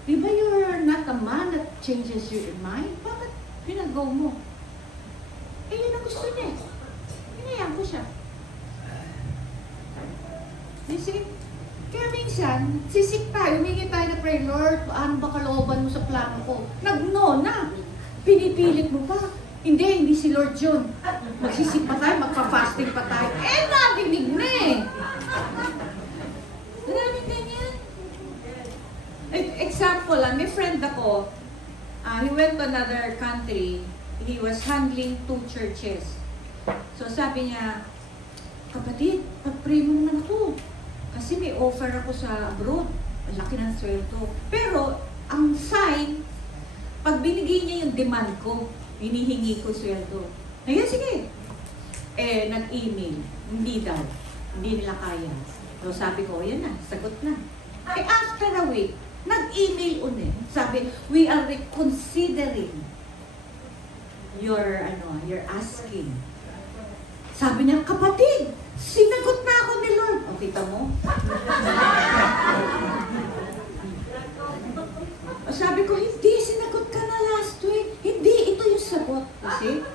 di ba you're not a man that changes your mind? Bakit pinag-go mo? Eh, yun ang gusto niya. Hinayaan ko siya. You see? Kaya minsan, sisik tayo, humingi tayo na pray, Lord, ano ba kalooban mo sa plano ko? Nag-no na. Pinipilit mo pa. Hindi si Lord yun. Magsisik pa tayo, magpa-fasting pa tayo. Eh, nadinig na eh. Maraming ganyan. Example lang, may friend ako, he went to another country, he was handling 2 churches. So sabi niya, kapatid, pag-pray mo naman ako. Kasi may offer ako sa abroad. Ang laki ng sweldo. Pero, ang sign, pag binigay niya yung demand ko, hinihingi ko sweldo. Ngayon, sige. Eh, nag-email. Hindi daw. Hindi nila kaya. So, sabi ko, yan na, sagot na. Eh, after a week, nag-email ulit. Sabi, we are reconsidering your asking. Sabi niya, kapatid, sinagot na ako ni Lord. O, kita mo? O, sabi ko, hindi, sinagot ka na last week. Hindi, ito yung sagot. Kasi,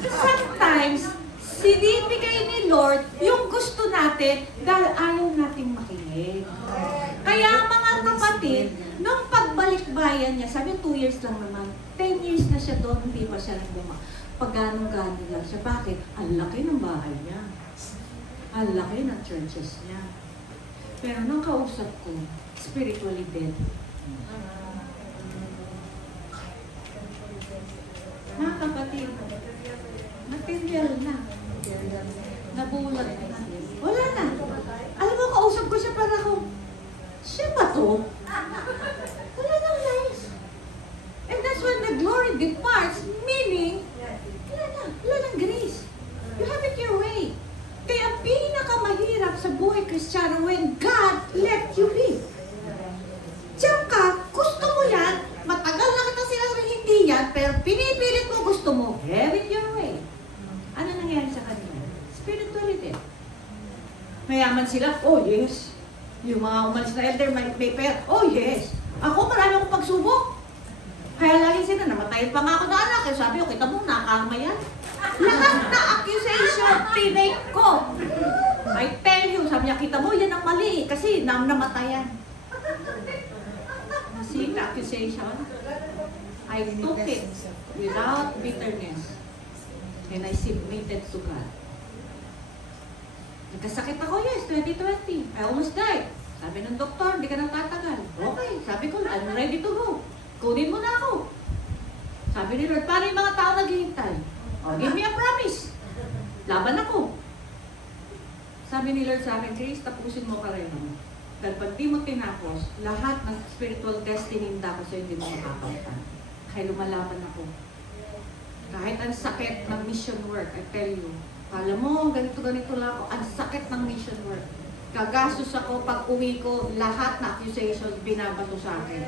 sometimes, sinibigay ni Lord yung gusto natin dahil ayaw nating makinig. Kaya mga kapatid, nung pagbalik-bayan niya, sabi 2 years lang naman, 10 years na siya doon, hindi pa siya nagbuma. Pag-ganong-ganon lang siya. Bakit? Ang laki ng bahay niya. Ang laki ng churches niya. Pero nung kausap ko, spiritually dead. Mga kapatid, material na. Nabulag na. Wala na. Alam mo, kausap ko siya para ako, siya ba to? Wala nang life. And that's when the glory departs, meaning, wala nang grace. You have it your way. Kaya pinakamahirap sa buhay Kristiyano when God let you be. Mayaman sila, oh yes. Yung mga umalis na elder, may pera, oh yes. Ako, marami akong pagsubok. Kaya lagi sila, namatayin pa nga ako na anak. Kaya sabi ko, kita mo, nakarma yan. Lahat na accusation, tinake ko. I tell you, sabi niya, kita mo, yan ang mali. Kasi namatayan. See, the accusation, I took it without bitterness. And I submitted to God. Nagkasakit ako, yes, 2020. I almost died. Sabi ng doktor, hindi ka nang tatagal. Okay, sabi ko, I'm ready to go. Kunin mo na ako. Sabi ni Lord, paano yung mga tao naghihintay? Oh, give me a promise. Laban ako. Sabi ni Lord sa akin, Grace, tapusin mo ka rin. Dahil pag di mo tinapos, lahat ng spiritual destiny ko sa'yo, hindi mo makakautan. Kaya lumalaban ako. Kahit ang sakit ng mission work, I tell you, alam mo, ganito-ganito lang ako, ang sakit ng mission work. Gagastos ako pag uwi ko, lahat na accusations binabato sa akin.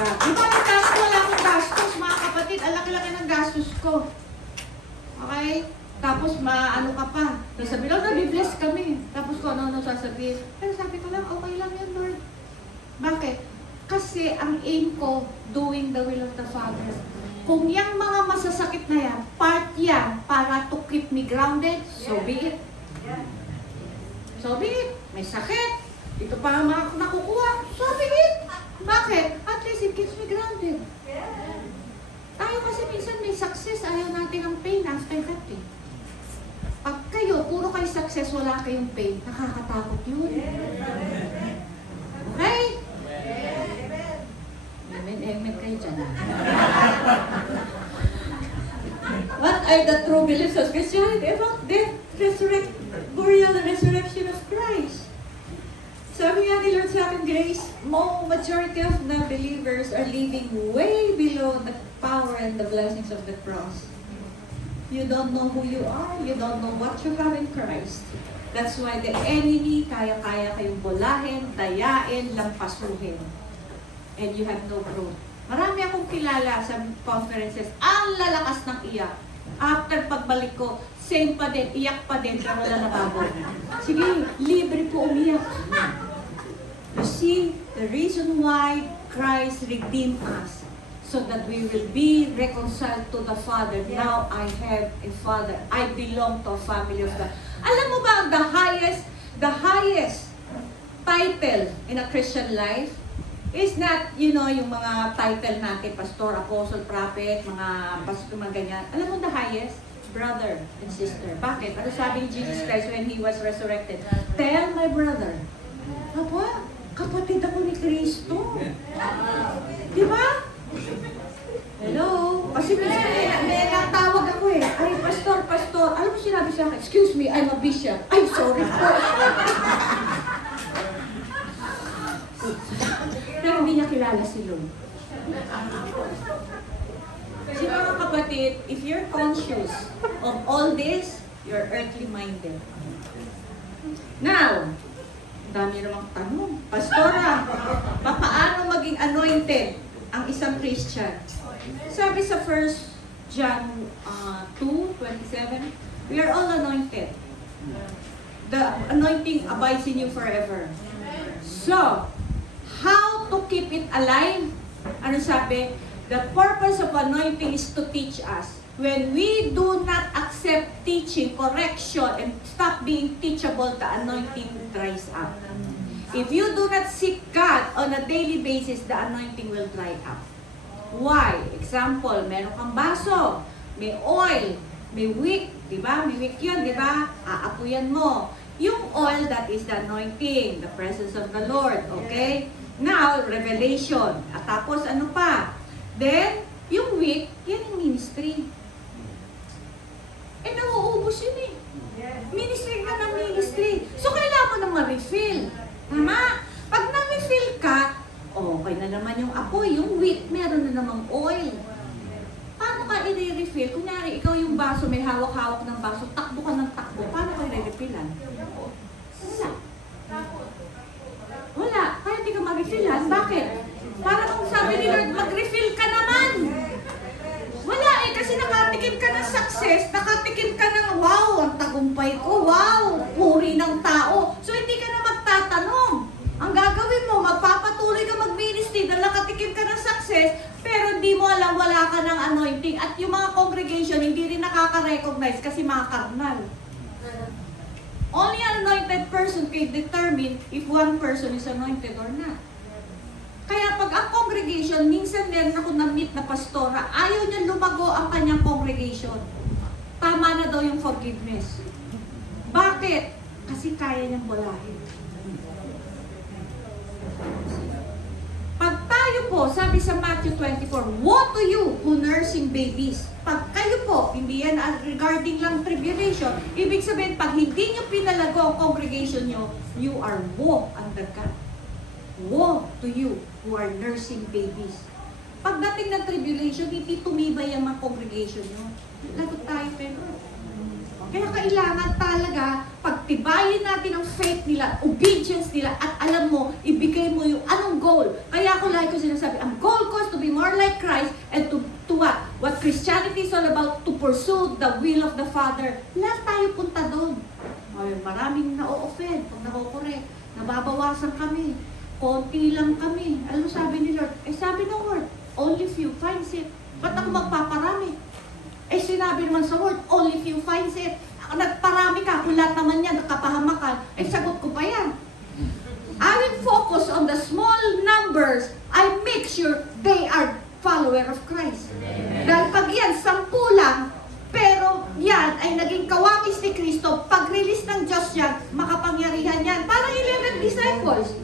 Di ba naggastos? Wala akong gastos, mga kapatid. Ang laki-laki ng gastos ko. Okay? Tapos maano ka pa. Sabi lang, nabibless kami. Tapos kung ano-ano sasabihin. Pero sabi ko lang, okay lang yan, Lord. Bakit? Kasi ang aim ko, doing the will of the Father. Kung yung mga masasakit na yan, part yan para to keep me grounded, so be it. So be it. May sakit. Ito pa ang mga nakukuha. So be it. Bakit? At least it keeps me grounded. Tayo kasi minsan may success, ayaw natin ang pain after that eh. Pag kayo, puro kayo success, wala kayong pain, nakakatakot yun. Okay? Amen kayo dyan. What are the true beliefs of Christianity about death, burial, and resurrection of Christ? Sabi nga ni Lord sa akin, Grace, majority of the believers are living way below the power and the blessings of the cross. You don't know who you are. You don't know what you have in Christ. That's why the enemy, kaya-kaya kayong bulahin, dayain, lampasuhin. And you have no growth. Marami akong kilala sa conferences, ang lalakas ng iyak. After pagbalik ko, same pa din, iyak pa din, pero wala nabago. Sige, libre po umiyak. You see, the reason why Christ redeemed us, so that we will be reconciled to the Father. Now I have a Father. I belong to a family of God. Alam mo ba, the highest title in a Christian life is not, yung mga title natin, pastor, apostle, prophet, mga pastor, mga ganyan. Alam mo the highest? Brother and sister. Bakit? Ano sabi ni Jesus Christ when He was resurrected? Tell my brother. Apa? Kapatid ako ni Kristo. Di ba? Hello? Kasi may natawag ako eh. Ay, pastor. Alam mo sinabi sa akin? Excuse me, I'm a bishop. Ay, sorry po. Pero hindi niya kilala si Lord. Kasi mga kapatid, if you're conscious of all this, you're earthly minded. Now, dami namang tanong. Pastora, paano maging anointed ang isang Christian? Sabi sa 1 John 2:27, we are all anointed. The anointing abides in you forever. So, how to keep it alive? Ano sabi? The purpose of anointing is to teach us. When we do not accept teaching, correction, and stop being teachable, the anointing dries up. If you do not seek God on a daily basis, the anointing will dry up. Why? Example, meron kang baso, may oil, may wick, di ba? May wick yun, di ba? Aapuyan mo. Yung oil, that is the anointing, the presence of the Lord, okay? Now, revelation. At tapos, ano pa? Then, yung wick, yan yung ministry. Eh, nauubos yun eh. Ministry ka ng ministry. So, kailangan mo na ma-refill. Tama? Pag na-refill ka, okay na naman yung apoy. Yung wick, meron na namang oil. Paano ka i-refill? Kunyari, ikaw yung baso, may hawak-hawak ng baso, takbo ka ng takbo. Paano ka i-refillan? Wala. Wala. Kaya hindi ka mag-refillan. Bakit? Para kung sabi ni Lord, mag-refill ka naman. Wala eh, kasi nakatikim ka ng success, nakatikim ka ng wow, ang tagumpay ko, wow, congregation hindi rin nakaka-recognize kasi mga karnal. Only an anointed person can determine if one person is anointed or not. Kaya pag ang congregation, minsan meron ako na-meet na pastora, ayaw niya lumago ang kanyang congregation. Tama na daw yung forgiveness. Bakit? Kasi kaya niyang bulahin. Pag tayo po, sabi sa Matthew 24, woe to you who nursing babies. Pag kayo po, hindi yan regarding lang tribulation, ibig sabihin, pag hindi nyo pinalago ang congregation nyo, you are woe under God. Woe to you who are nursing babies. Pagdating ng tribulation, hindi tumibay ang mga congregation nyo. Lagot tayo, pero. Kaya kailangan talaga pagtibayin natin ang faith nila, obedience nila, at alam mo, ibigay mo yung anong goal. Kaya ako lagi ko sinasabi, ang goal ko is to be more like Christ and to what? What Christianity is all about, to pursue the will of the Father. Lahat tayo punta doon. Ay, maraming na-o-offend pag nako-correct. Nababawasan kami. Konti lang kami. Alam mo sabi ni Lord? Sabi ng Word, only few finds it. Ba't ako magpaparami? Sinabi naman sa Word, only few finds it. Nagparami ka, kung lahat naman yan, nakapahamakan, sagot ko pa yan. I will focus on the small numbers. I make sure they are follower of Christ. Dahil pag yan, 10 lang, pero yan ay naging kawakis ni Kristo, pag-release ng Diyos yan, makapangyarihan yan. Parang 11 disciples.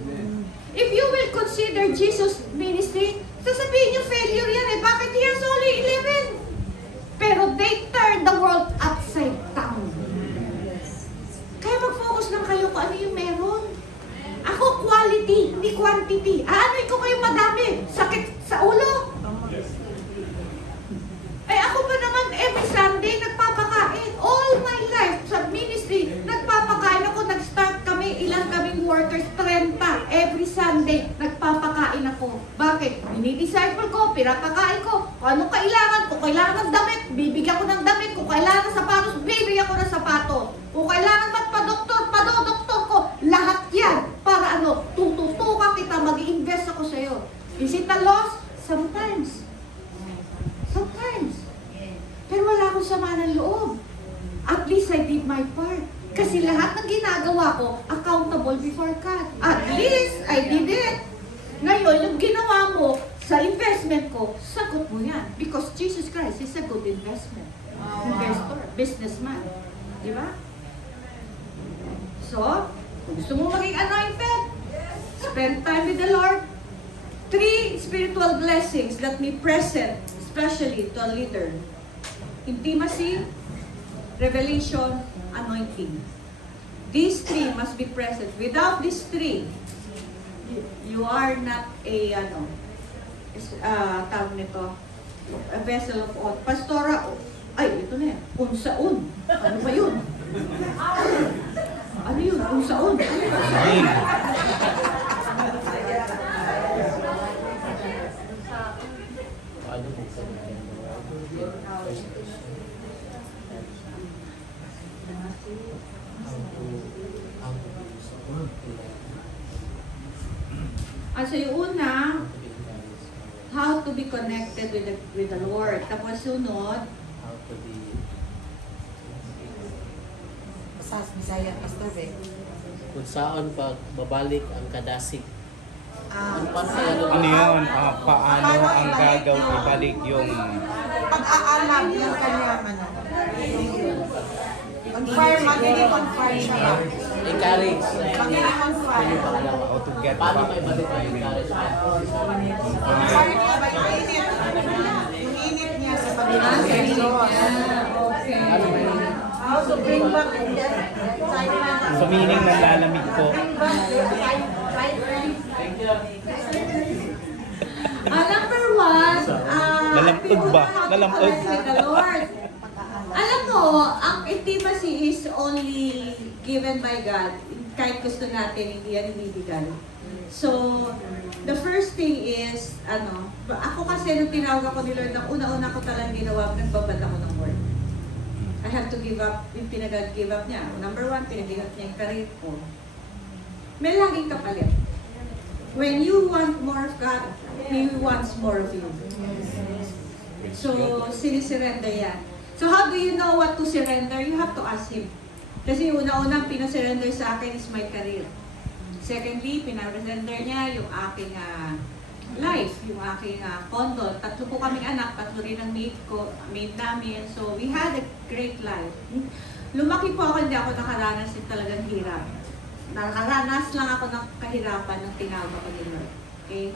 If you will consider Jesus' ministry, sasabihin niyo failure yan eh. Bakit he has only 11? Pero they turned the world upside down. Kaya mag-focus lang kayo kung ano yung meron. Ako quality, hindi quantity. Ano ko kayo madami? Sakit sa ulo? Ako ba naman every Sunday nagpapakain? All my life sa ministry, nagpapakain ako. Nag-start kami, ilang kaming workers, 30. Every Sunday, nagpapakain ako. Bakit? Dinidisciple ko, pinapakain ko. Kung anong kailangan, kung kailangan ng damit, bibigyan ko ng damit. Kung kailangan ng sapatos, bibigyan ko ng sapatos. Kung kailangan magpa-doktor, padodoktor ko. Lahat yan. Para tututukan kita, mag-i-invest ako sa'yo. Is it a loss? Sometimes. Sometimes. Pero wala akong sama ng loob. At least I did my part. Kasi lahat ng ginagawa ko, accountable before God. At least I did it. Ngayon, yung ginawa mo sa investment ko, sagot mo yan. Because Jesus Christ is a good investment. Investor, businessman. Di ba? So, kung gusto mo maging anointed, spend time with the Lord. 3 spiritual blessings that may present, especially to a leader. Intimacy, revelation, anointing. These 3 must be present. Without these 3, you are not a, tawag nito, a vessel of honor. Pastora, ito na yan, unsaon. Ano ba yun? Ano yun? Unsaon. So yung una, how to be connected with the Lord. Tapos sunod, Pasas, Bisaya, Pastor Be. Kung saan pag babalik ang kadasig. Ano Ano yun? Paano ang gagawin ibalik yung Pag-aalab ng kanyang on fire, magiging on fire siya. encourage? Magiging on fire. how to get Paano back? may balik ang encourage? On fire niya ba yung init? Yung init niya sa pag-ibig. Okay. How to bring back the excitement. So meaning nalalamig po. Number 1, Nalampag ba? Nalampag. with the Lord. Alam mo, ang intimacy is only given by God. Kahit gusto natin, hindi yan ibibigay. So, the first thing is, ako kasi nung tinawag ako ni Lord, ang una-una ko talagang ginawa, nagbabad ako ng word. I have to give up, yung pinag-give up niya. Number 1, pinag-give up niya yung career ko. May laging kapalit. When you want more of God, He wants more of you. So, sinisurrender yan. So, how do you know what to surrender? You have to ask Him. Kasi una-unang pinasurrender sa akin is my career. Secondly, pinasurrender niya yung aking life, yung aking condo. 3 po kaming anak, 3 rin ang maid namin. So, we had a great life. Lumaki po ako, hindi ako nakaranas ng talagang hirap. Nakaranas lang ako ng kahirapan ng tinawag ko ni Lord. Okay?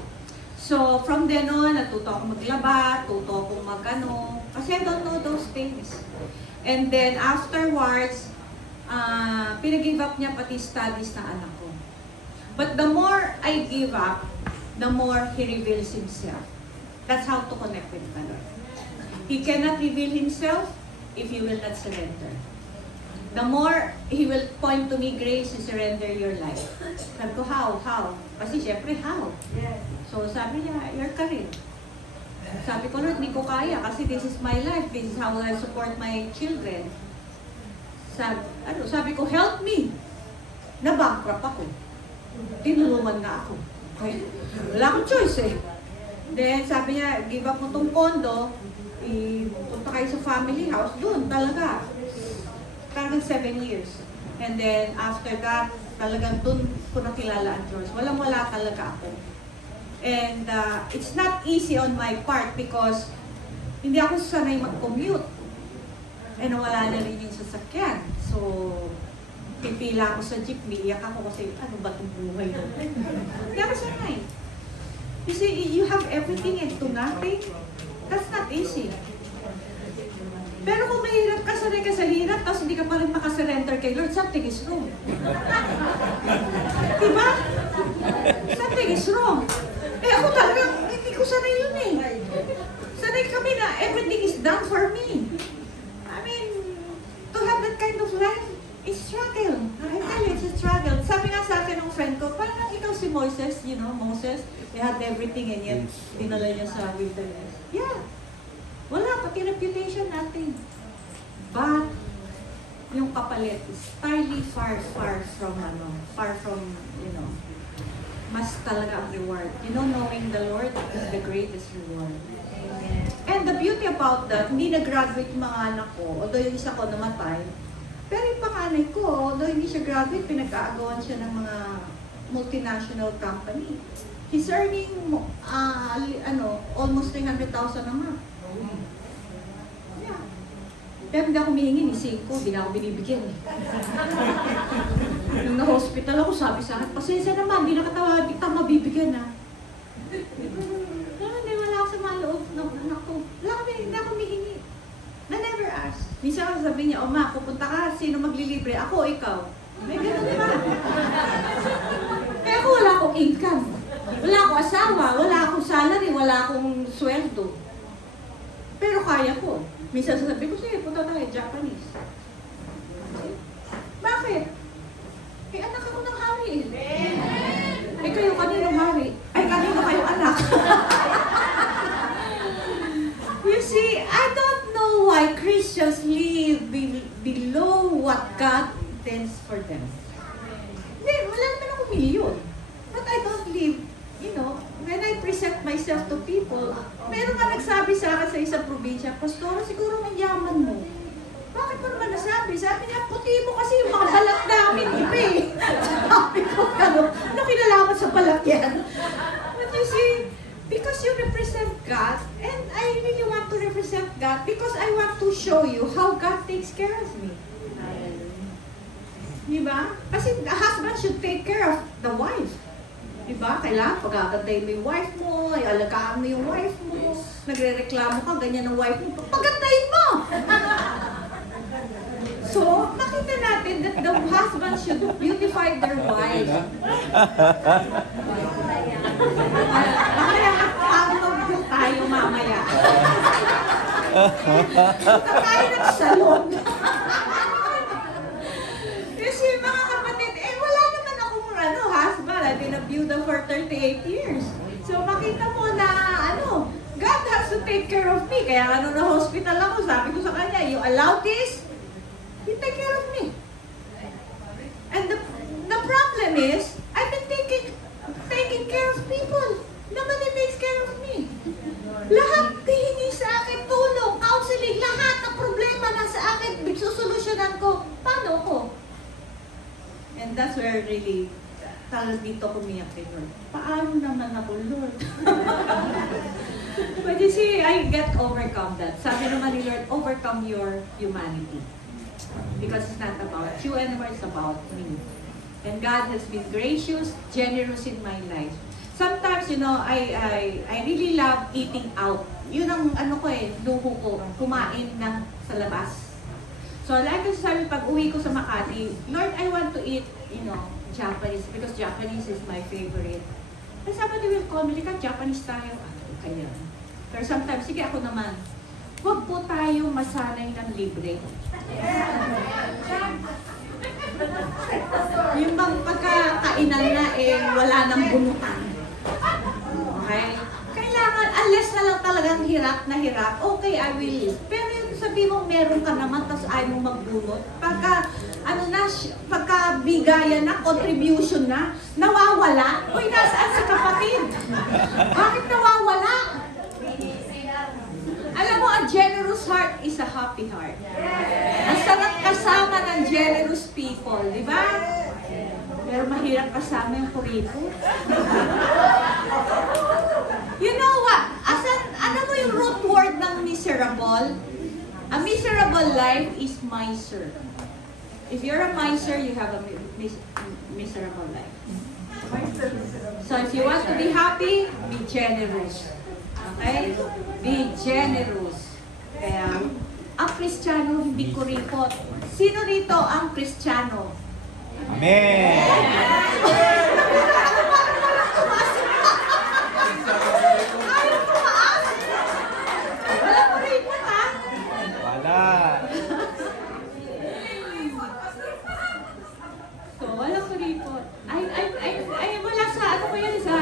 So, from then on, natuto ako maglaba, tuto ako mag-ano, kasi I don't know those things. And then, afterwards, pinag-give up niya pati studies ng anak ko. But the more I give up, the more He reveals Himself. That's how to connect with the Lord. He cannot reveal Himself if you will not surrender. The more He will point to me, Grace, you surrender your life. Sabi ko, how? Kasi syempre, how? So sabi niya, your career. Sabi ko, Lord, hindi ko kaya kasi this is my life. This is how I support my children. Sabi ko, help me. Na-bankrupt ako. Tinulungan na ako. Okay? Wala akong choice eh. Then sabi niya, give up mo tong condo, punta kayo sa family house, doon talaga. Talagang 7 years. And then, after that, talagang doon ko nakilala ang Diyos. Walang-wala talaga ako. And it's not easy on my part because hindi ako sanay mag-commute. And wala na rin yung sasakyan. So, pipila ako sa jeepney, iyak ako kasi, ano ba itong buhay doon? Hindi ako sanay. You see, you have everything and to nothing. That's not easy. Pero kung mahirap ka, sanay ka sa hirap, tapos hindi ka pa rin makasurrender kay Lord, something is wrong. Diba? Something is wrong. Eh ako talagang, hindi ko sanay yun eh. Sanay kami na everything is done for me. I mean, to have that kind of life, it's struggle. I tell you, it's a struggle. Sabi nga sa akin ng friend ko, parang ikaw si Moses, you know, Moses, they had everything and yet, dinala niya sa wilderness. Yeah. Wala, pati reputation natin. But, yung kapalit is entirely far from, you know, mas talaga ang reward. You know, knowing the Lord is the greatest reward. And the beauty about that, hindi nag-graduate yung mga anak ko, although yung isa ko namatay, pero yung panganay ko, although hindi siya graduate, pinag-aagawan siya ng mga multinational company. He's earning, almost 300,000 a month. Yeah. Pero hindi ako humihingi ni 5, hindi na ako binibigyan. Nung na-hospital ako, sabi sa akin, pasensya naman, hindi na kita mabibigyan na. Hindi, wala ako sa mga loob ng anak ko. Hindi ako humihingi. I never ask. Minsan ako sabi niya, Ma, pupunta ka, sino maglilibre? Ako o ikaw? May ganun pa. Kaya ako wala akong income. Wala akong asawa, wala akong salary, wala akong sweldo. Pero kaya ko. Minsan sasabi ko, sige, punta tayo, Japanese. Bakit? Eh, anak ako ng hari. Eh, kayo kaninong hari? Ay, kanino kayo anak? You see, I don't know why Christians live below what God intends for them. Hindi, wala naman ako milyon. But I don't live, you know, when I present myself to people, meron nga nagsabi sa akin sa isang probinsya, Pastora, siguro ang yaman mo. Bakit mo naman nasabi? Sabi niya, puti mo kasi yung mga balat namin, iba eh. Sabi ko, ano kinalaman sa balat yan? But you see, because you represent God, and I really want to represent God because I want to show you how God takes care of me. Diba? Kasi the husband should take care of the wife. Diba? Kailangan pag-aganday mo yung wife mo, alagaan mo yung wife mo, nagre-reklamo ka, ganyan ang wife mo, pag-agandayin mo! So, makita natin that the husband should beautify their wives. Makakapag tayo mamaya. Punta tayo ng salon. Kasi mga kapatid, wala naman akong husband. I've been a Buddha for 38 years. So makita mo na, God has to take care of me. Kaya na hospital ako, sabi ko sa kanya, you allow this, He take care of me. And the problem is, I've been taking care of people. Nobody takes care of me. Lahat hihingi sa akin lahat ng problema nasa akin, susolusyonan ko. Paano ko? And that's where really, talagang dito kumiyak kay Lord. Paano naman ako, Lord? But you see, I get overcome that. Sabi naman ni Lord, overcome your humanity. Because it's not about you anymore, it's about me. And God has been gracious, generous in my life. Sometimes, you know, I really love eating out. Yun ang luho ko, kumain ng sa labas. So, like I sabi, pag uwi ko sa Makati, Lord, I want to eat, you know, Japanese, because Japanese is my favorite. And somebody will call me, like, Japanese tayo. Kaya. Pero sometimes, sige ako naman, huwag po tayo masanay ng libre. Yung bang pagkakainan na wala nang bunutan. Okay? Kailangan, unless na lang talagang hirap na hirap, okay, I will. Pero yung sabi mo, meron ka naman, tapos ayaw mong magbunot. Pagka bigayan na, contribution na, nawawala. Uy, nasaan si kapatid? Bakit nawawala? Alam mo, a generous heart is a happy heart. Ang sarap kasama ng generous people, di ba? Pero mahirap kasama yung kuripot. You know what? Ano mo yung root word ng miserable? A miserable life is miser. If you're a miser, you have a miserable life. So if you want to be happy, be generous. Okay? Be generous. Kaya, ang Kristiyano hindi kuripot. Sino rito ang Kristiyano? Amen! Wala kuripot, ha? Wala. So, wala kuripot. Ay, wala sa, ano ko yan, sa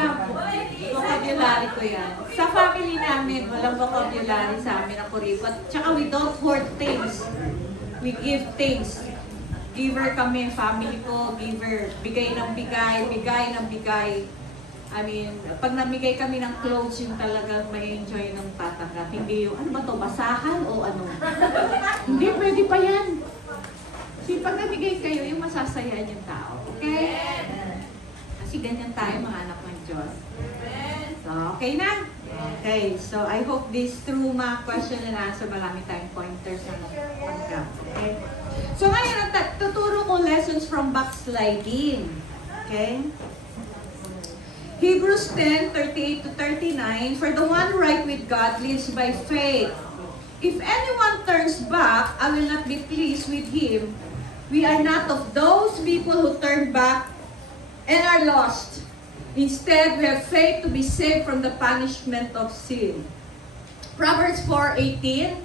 vocabulary ko yan. Sa family namin, walang vocabulary sa amin ang kuripot. Tsaka we don't hoard things. We give things. Giver kami, family ko, giver. Bigay ng bigay, bigay ng bigay. I mean, pag namigay kami ng clothes, yung talagang may enjoy ng tatanggap. Hindi yung, ano ba to, basahan o ano? Hindi, pwede pa yan. Kasi pag namigay kayo, yung masasayaan yung tao. Okay? Kasi ganyan tayo, mga anak ng Diyos. So, okay na? Okay, so I hope this through mga question and answer, marami tayong pointers na napanggap. Okay? So ngayon, tuturo ko lessons from backsliding. Okay? Hebrews 10:38 to 39, for the one right with God lives by faith. If anyone turns back, I will not be pleased with him. We are not of those people who turn back and are lost. Instead, we have faith to be saved from the punishment of sin. Proverbs 4:18,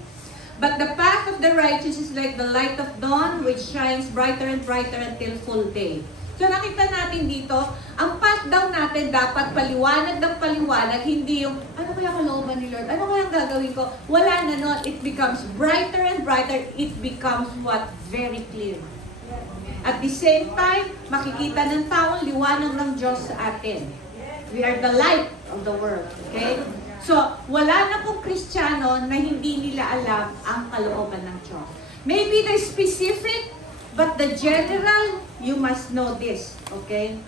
but the path of the righteous is like the light of dawn, which shines brighter and brighter until full day. So nakita natin dito, ang path daw natin dapat paliwanag ng paliwanag, hindi yung, ano kaya kalooban ni Lord? Ano kaya ang gagawin ko? Wala na nun. It becomes brighter and brighter. It becomes what? Very clear. At the same time, makikita ng taong liwanag ng Diyos sa atin. We are the light of the world. Okay? So, wala na pong Kristiyano na hindi nila alam ang kalooban ng Diyos. Maybe the specific, but the general, you must know this. Okay?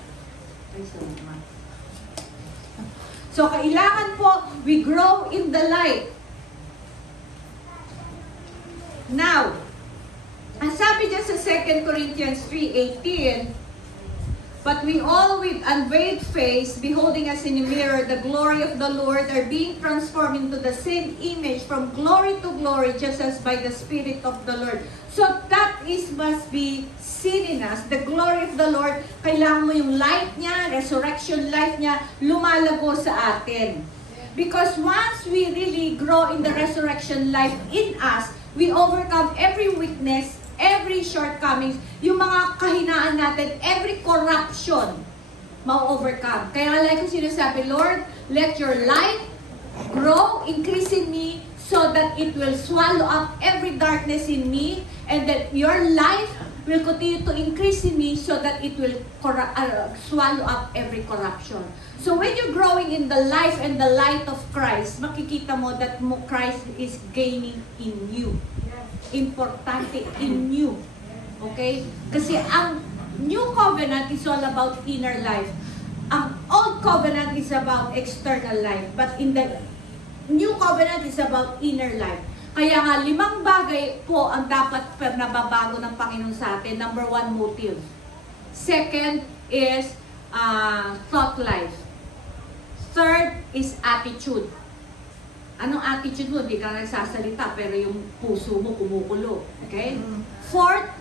So, kailangan po, we grow in the light. Now, ang sabi dyan sa 2 Corinthians 3:18, but we all with unveiled face, beholding as in a mirror the glory of the Lord, are being transformed into the same image from glory to glory, just as by the Spirit of the Lord. So that must be seen in us. The glory of the Lord, kailangan mo yung light niya, resurrection life niya, lumalago sa atin. Because once we really grow in the resurrection life in us, we overcome every weakness, every shortcomings, yung mga kahinaan natin, every corruption, ma-overcome. Kaya like ko sinasabi, Lord, let your light grow, increase in me, so that it will swallow up every darkness in me, and that your life will continue to increase in me so that it will swallow up every corruption. So when you're growing in the life and the light of Christ, makikita mo that Christ is gaining in you. Importante in you. Okay? Kasi ang new covenant is all about inner life. Ang old covenant is about external life. But in the new covenant is about inner life. Kaya nga, 5 bagay po ang dapat nababago ng Panginoon sa atin. Number 1, motive. Second is thought life. Third is attitude. Anong attitude mo? Hindi ka nagsasalita, pero yung puso mo kumukulo. Okay? Fourth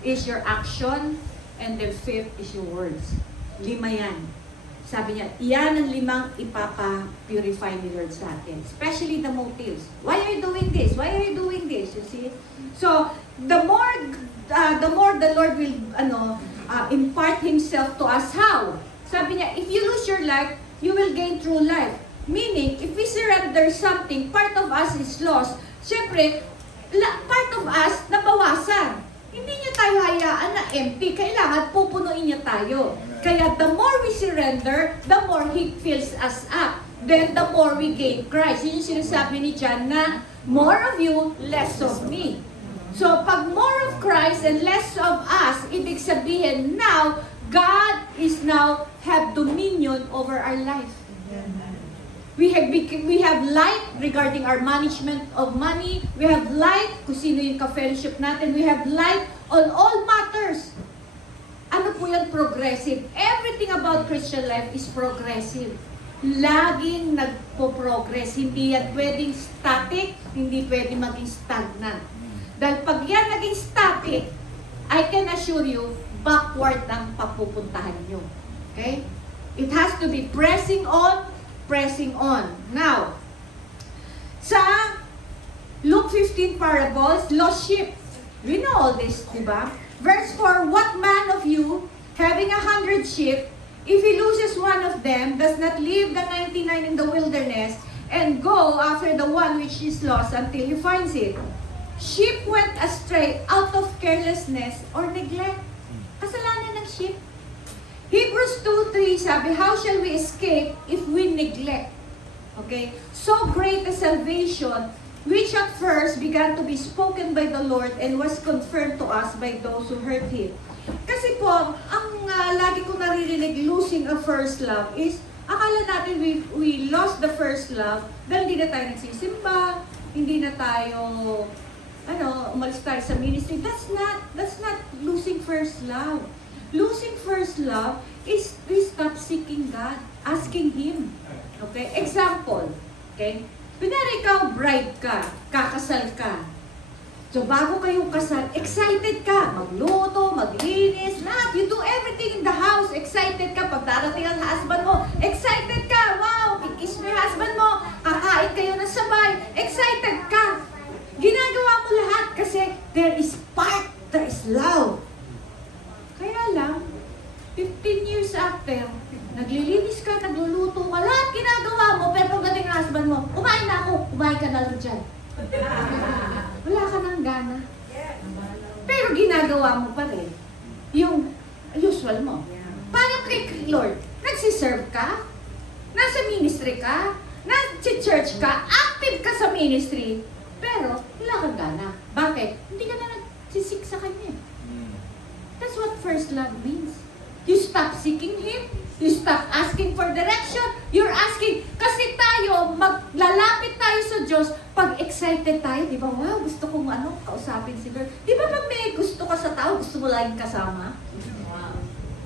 is your action. And then fifth is your words. 5 yan. Sabi niya, yan ang 5 ipapa-purify ni Lord sa atin. Especially the motives. Why are you doing this? Why are you doing this? You see? So, the more the Lord will impart Himself to us. How? Sabi niya, if you lose your life, you will gain true life. Meaning, if we surrender something, part of us is lost. Siyempre, part of us nabawasan. Hindi niya tayo hayaan na empty. Kailangan pupunuin niya tayo. Kaya the more we surrender, the more He fills us up. Then the more we gain Christ. Yun yung sinasabi ni John na more of you, less of me. So pag more of Christ and less of us, ibig sabihin now, God is now have dominion over our life. We have light regarding our management of money. We have light kung sino yung ka-fellowship natin. We have light on all matters. Ano po yan? Progressive. Everything about Christian life is progressive. Laging nagpo-progress. Hindi yan pwedeng static, hindi pwedeng maging stagnant. Dahil pag yan naging static, I can assure you, backward ang papupuntahan nyo. Okay? It has to be pressing on. Now, sa Luke 15 parables, lost sheep. We know all this, diba? Verse 4, what man of you, having 100 sheep, if he loses one of them, does not leave the 99 in the wilderness, and go after the one which is lost until he finds it? Sheep went astray out of carelessness or neglect. Kasalanan ng sheep. Hebrews 2:3 sabi, how shall we escape if we neglect? Okay? So great a salvation, which at first began to be spoken by the Lord and was confirmed to us by those who heard Him. Kasi po, ang lagi ko naririnig, losing a first love is, akala natin we lost the first love dahil hindi na tayo nagsisimba, hindi na tayo, umalis tayo sa ministry. That's not losing first love. Losing first love is we stop seeking God, asking Him. Okay? Example. Okay? Kunyari ikaw, bride ka, kakasal ka. So, bago kayong kasal, excited ka. Magluto, maglinis, lahat. You do everything in the house. Excited ka. Pag darating ang husband mo, excited ka. Wow, kikiss mo yung husband mo. Kakain kayo ng sabay. Excited ka. Ginagawa mo lahat kasi there is spark, there is love. Kaya lang, 15 years after, naglilinis ka, nagluluto ka, lahat ginagawa mo, pero pagdating ang husband mo, kumain na ako, kumain ka na lang dyan. Wala ka ng gana. Pero ginagawa mo pa rin yung usual mo. Parang kay Lord, nagsiserve ka, nasa ministry ka, nasa-church ka, active ka sa ministry, pero wala kang gana. Bakit? Hindi ka na nagsisik sa Kanya. That's what first love means. You stop seeking Him. You stop asking for direction. You're asking. Kasi tayo, maglalapit tayo sa Diyos pag excited tayo. Di ba? Wow, gusto kong kausapin si Lord. Di ba pag may gusto ka sa tao, gusto mo laging kasama? Wow.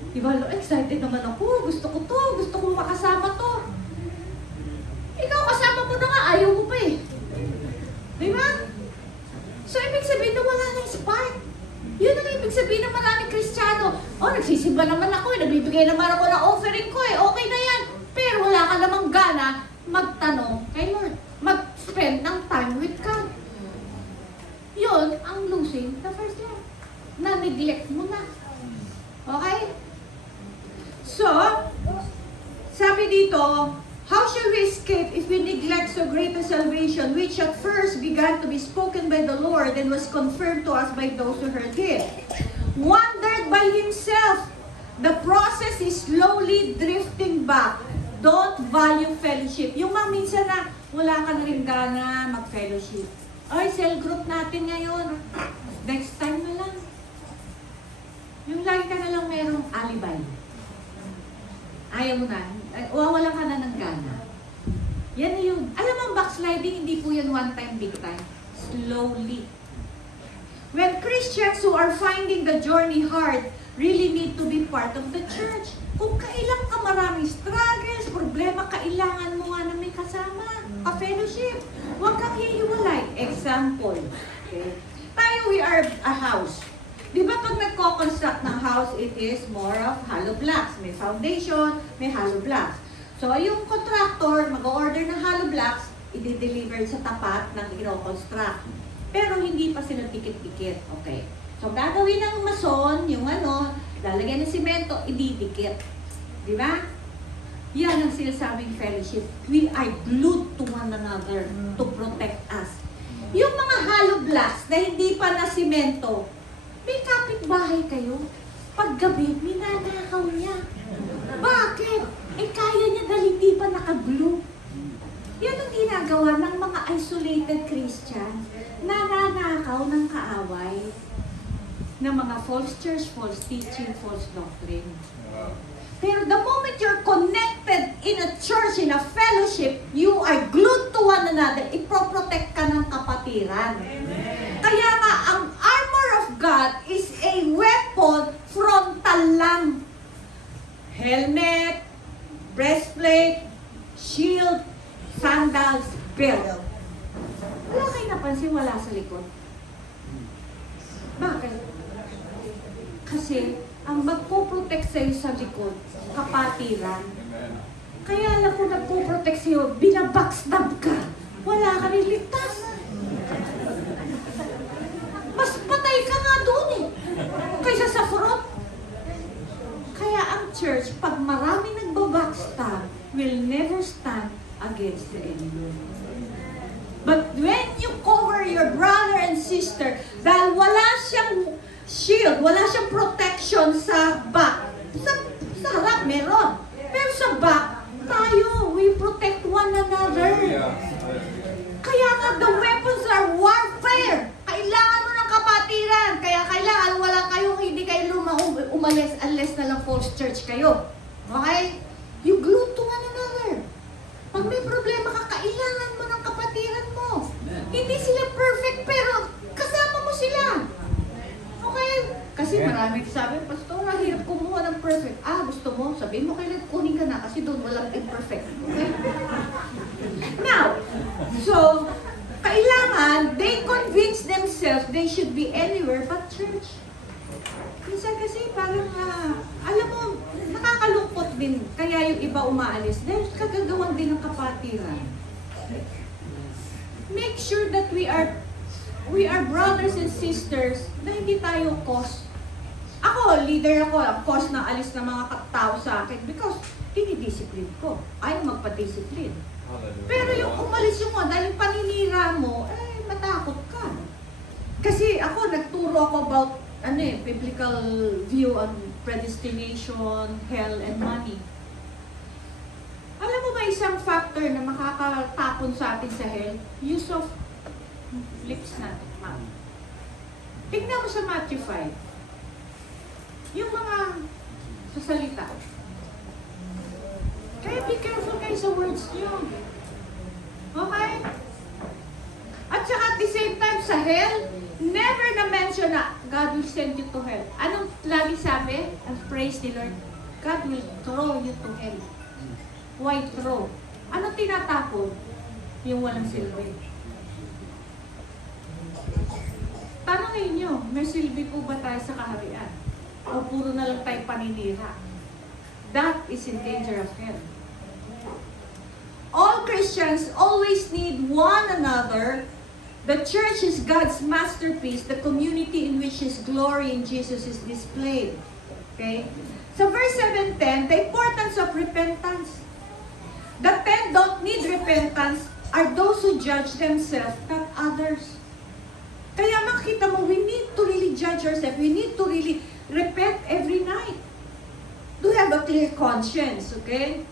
Di ba? Excited naman ako. Gusto ko to. Gusto kong makasama to. Ikaw kasama mo na nga. Ayaw mo pa eh. Di ba? So, ibig sabihin na wala nang spark. Yun ang ibig sabihin ng maraming Kristiyano. Nagsisimba naman ako eh. Nagbibigay naman ako ng offering ko eh. Okay na yan. Pero wala ka namang gana magtanong kay Lord. Mag-spend ng time with God. Yun ang losing the first love. Na-neglect mo na. Okay? So, sabi dito, how shall we escape if we neglect so great a salvation, which at first began to be spoken by the Lord and was confirmed to us by those who heard Him? wandered by himself. The process is slowly drifting back. Don't value fellowship. Yung mga minsan na wala ka na rin gana mag-fellowship. Ay, cell group natin ngayon. Next time na lang. Yung lagi ka na lang merong alibay. Ayaw mo na. Wawalan ka na ng gana. Yan yun. Alam mo, backsliding, hindi po yan one time, big time. Slowly. When Christians who are finding the journey hard really need to be part of the church. Kung kailan ka maraming struggles, problema, kailangan mo nga na may kasama, ka-fellowship. Huwag kang hihiwalay. Example. Okay. Tayo, we are a house. Di ba pag nagko-construct ng house, it is more of hollow blocks. May foundation, may hollow blocks. So, yung contractor, mag-order ng hollow blocks, i-deliver sa tapat ng i-construct. Pero hindi pa sila dikit-dikit. Okay. So, gagawin ng mason, yung lalagyan ng simento, ididikit. Di ba? Yan ang sinasabing fellowship. We are glued to one another to protect us. Yung mga hollow blocks na hindi pa na simento, may kapitbahay kayo. Paggabi, minanakaw niya. Bakit? Kaya niya dahil hindi pa nakaglue. Yan ang ginagawa ng mga isolated Christians. Nananakaw ng kaaway ng mga false church, false teaching, false doctrine. Pero the moment you're connected in a church, in a fellowship, you are glued to one another. Ipoprotect ka ng kapatiran. Kaya nga, ang armor of God is a weapon frontal lang. Helmet, breastplate, shield, sandals, belt. Wala kayo napansin wala sa likod? Bakit? Kasi, ang magpo-protect sa'yo sa likod, kapatiran. Kaya lang kung nagpo-protect sa'yo, binabackstab ka. Wala ka rin ligtas. Mas patay ka nga doon kaysa sa front. Kaya ang church, pag marami nagbabackstab, will never stand against the enemy. But when you cover your brother and sister, dahil wala siyang shield, wala siyang protection sa back. Sa harap meron. Pero sa back, tayo, we protect one another. Kaya nga, the weapons are warfare. Kailangan mo ng kapatiran. Kaya kailangan wala kayong, hindi kayo umalis unless na lang false church kayo. Okay? You glue to one another. Pag may problema ka, kailangan mo ng kapatiran mo. Hindi sila perfect, pero kasama mo sila. Okay? Kasi maraming sabi, Pastor, hirap kumuha ng perfect. Gusto mo? Sabihin mo kailan kunin ka na kasi doon walang imperfect. Okay? Now, so, kailangan, they convince themselves they should be anywhere but church. Minsan kasi parang, alam mo, nakakalungkot din. Kaya yung iba umaalis. Dahil kagagawan din ng kapatiran. Make sure that we are brothers and sisters na hindi tayo cause. Ako, leader ako, ang cause na alis ng mga tao sa akin because dinidiscipline ko. Ayaw magpa-discipline. Pero yung umalis yung dahil paninira mo, matakot ka. Kasi ako, nagturo ako about biblical view on predestination, hell, and money. Alam mo ba isang factor na makakatapon sa atin sa hell? Use of lips natin, mouth. Tignan mo sa Matthew 5. Yung mga sa salita. Kaya be careful kayo sa words nyo. Okay? At saka at the same time sa hell, never na mention na God will send you to hell. Anong lagi sabi? And praise the Lord. God will throw you to hell. Why throw? Anong tinatapon? Yung walang silbi. Tanongin nyo, may silbi po ba tayo sa kaharian? O puro na lang tayo paninira? That is in danger of hell. All Christians always need one another. The church is God's masterpiece, the community in which His glory in Jesus is displayed. Okay? So verse 7-10, the importance of repentance. The 10 don't need repentance are those who judge themselves, not others. Kaya makita mo, we need to really judge judge ourselves. We need to really repent every night to have a clear conscience, okay?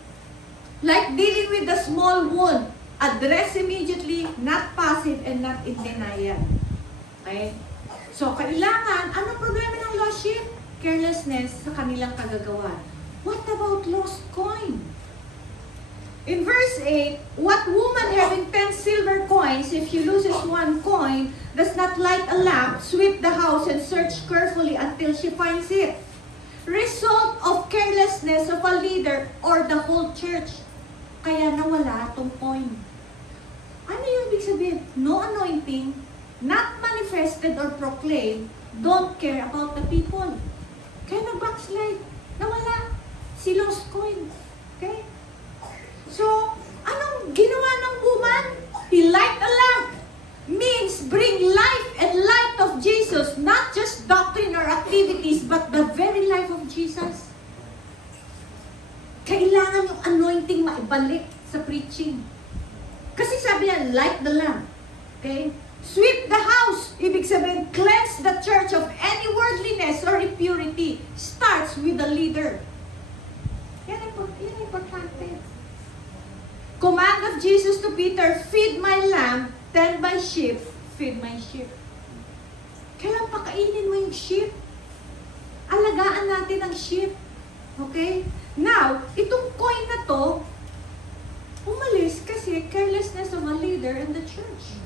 Like dealing with the small wound, address immediately, not passive and not in denial. Okay? So, kailangan, anong problema ng lost sheep? Carelessness sa kanilang kagagawa. What about lost coin? In verse 8, what woman having 10 silver coins, if she loses one coin, does not light a lamp, sweep the house, and search carefully until she finds it? Result of carelessness of a leader or the whole church. Kaya nawala itong coin. Ano yung ibig sabihin? No anointing, not manifested or proclaimed, don't care about the people. Kaya nag-backslide. Nawala. Si lost coin. Okay? So, anong ginawa ng woman? He light a lamp. Means bring life and light of Jesus, not just doctrine or activities, but the very life of Jesus. Kailangan yung anointing maibalik sa preaching. Kasi sabi niya, light the lamp. Okay? Sweep the house. Ibig sabihin, cleanse the church of any worldliness or impurity. Starts with the leader. Yan importante. Command of Jesus to Peter, feed my lamb, tend my sheep, feed my sheep. Kailan pakainin mo yung sheep? Alagaan natin ang sheep. Okay? Now, itong coin na to, umalis kasi carelessness of a leader in the church.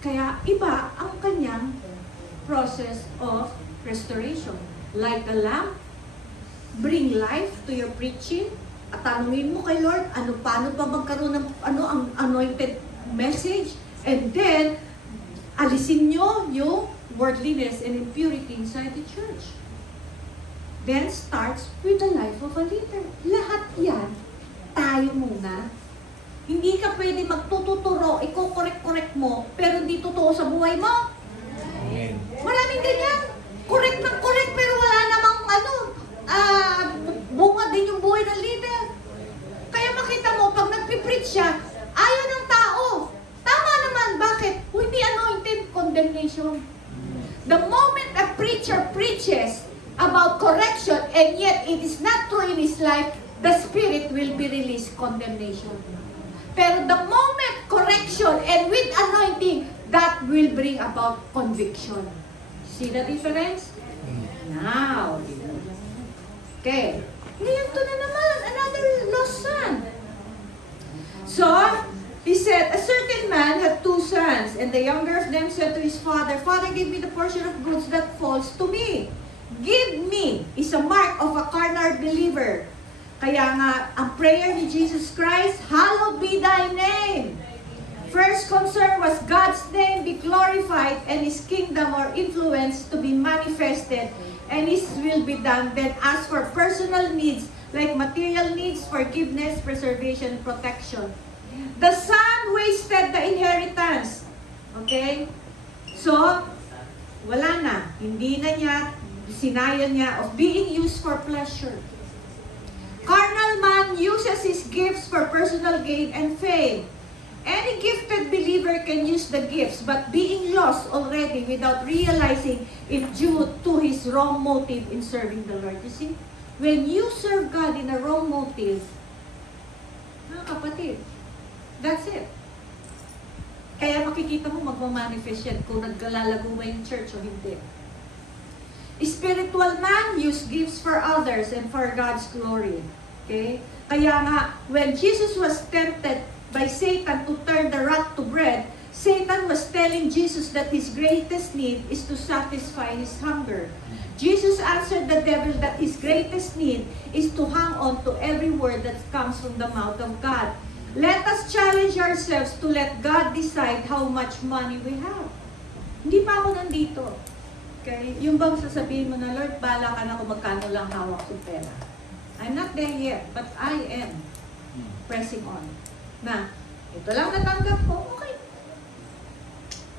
Kaya iba ang kanyang process of restoration. Like the lamp, bring life to your preaching, at tanungin mo kay Lord, paano ba magkaroon ng ang anointed message, and then alisin nyo yung worldliness and impurity inside the church. Then starts with the life of a leader. Lahat yan, tayo muna. Hindi ka pwede magtututuro, iko-correct mo, pero hindi totoo sa buhay mo. Amen. Maraming ganyan. Correct na correct, pero wala namang bunga din yung buhay ng leader. Kaya makita mo, pag nagpipreach siya, ayaw ng tao. Tama naman, bakit? Hindi anointed, condemnation. The moment a preacher preaches about correction and yet it is not true in his life, the Spirit will be released, condemnation. Pero the moment correction and with anointing, that will bring about conviction. See the difference? Now, okay. Ngayon to na naman, another lost son. So, he said, a certain man had 2 sons, and the younger of them said to his father, Father, give me the portion of goods that falls to me. Give me is a mark of a carnal believer. Kaya nga, ang prayer ni Jesus Christ, hallowed be thy name. First concern was God's name be glorified and His kingdom or influence to be manifested and His will be done. Then as for personal needs, like material needs, forgiveness, preservation, protection. The son wasted the inheritance. Okay? So, wala na. Hindi na niya, sinayang niya of being used for pleasure. Carnal man uses his gifts for personal gain and fame. Any gifted believer can use the gifts, but being lost already without realizing it due to his wrong motive in serving the Lord. You see? When you serve God in a wrong motive, mga kapatid, that's it. Kaya makikita mo magmamanifest yan kung naglalalago ba yung church o hindi. Spiritual man use gifts for others and for God's glory. Okay? Kaya nga, when Jesus was tempted by Satan to turn the rock to bread, Satan was telling Jesus that his greatest need is to satisfy his hunger. Jesus answered the devil that his greatest need is to hang on to every word that comes from the mouth of God. Let us challenge ourselves to let God decide how much money we have. Hindi pa ako nandito. Okay? Yung bang sasabihin mo na, Lord, bala ka na kung magkano lang hawak ng pera. I'm not there yet, but I am pressing on. Na, ito lang natanggap ko, okay.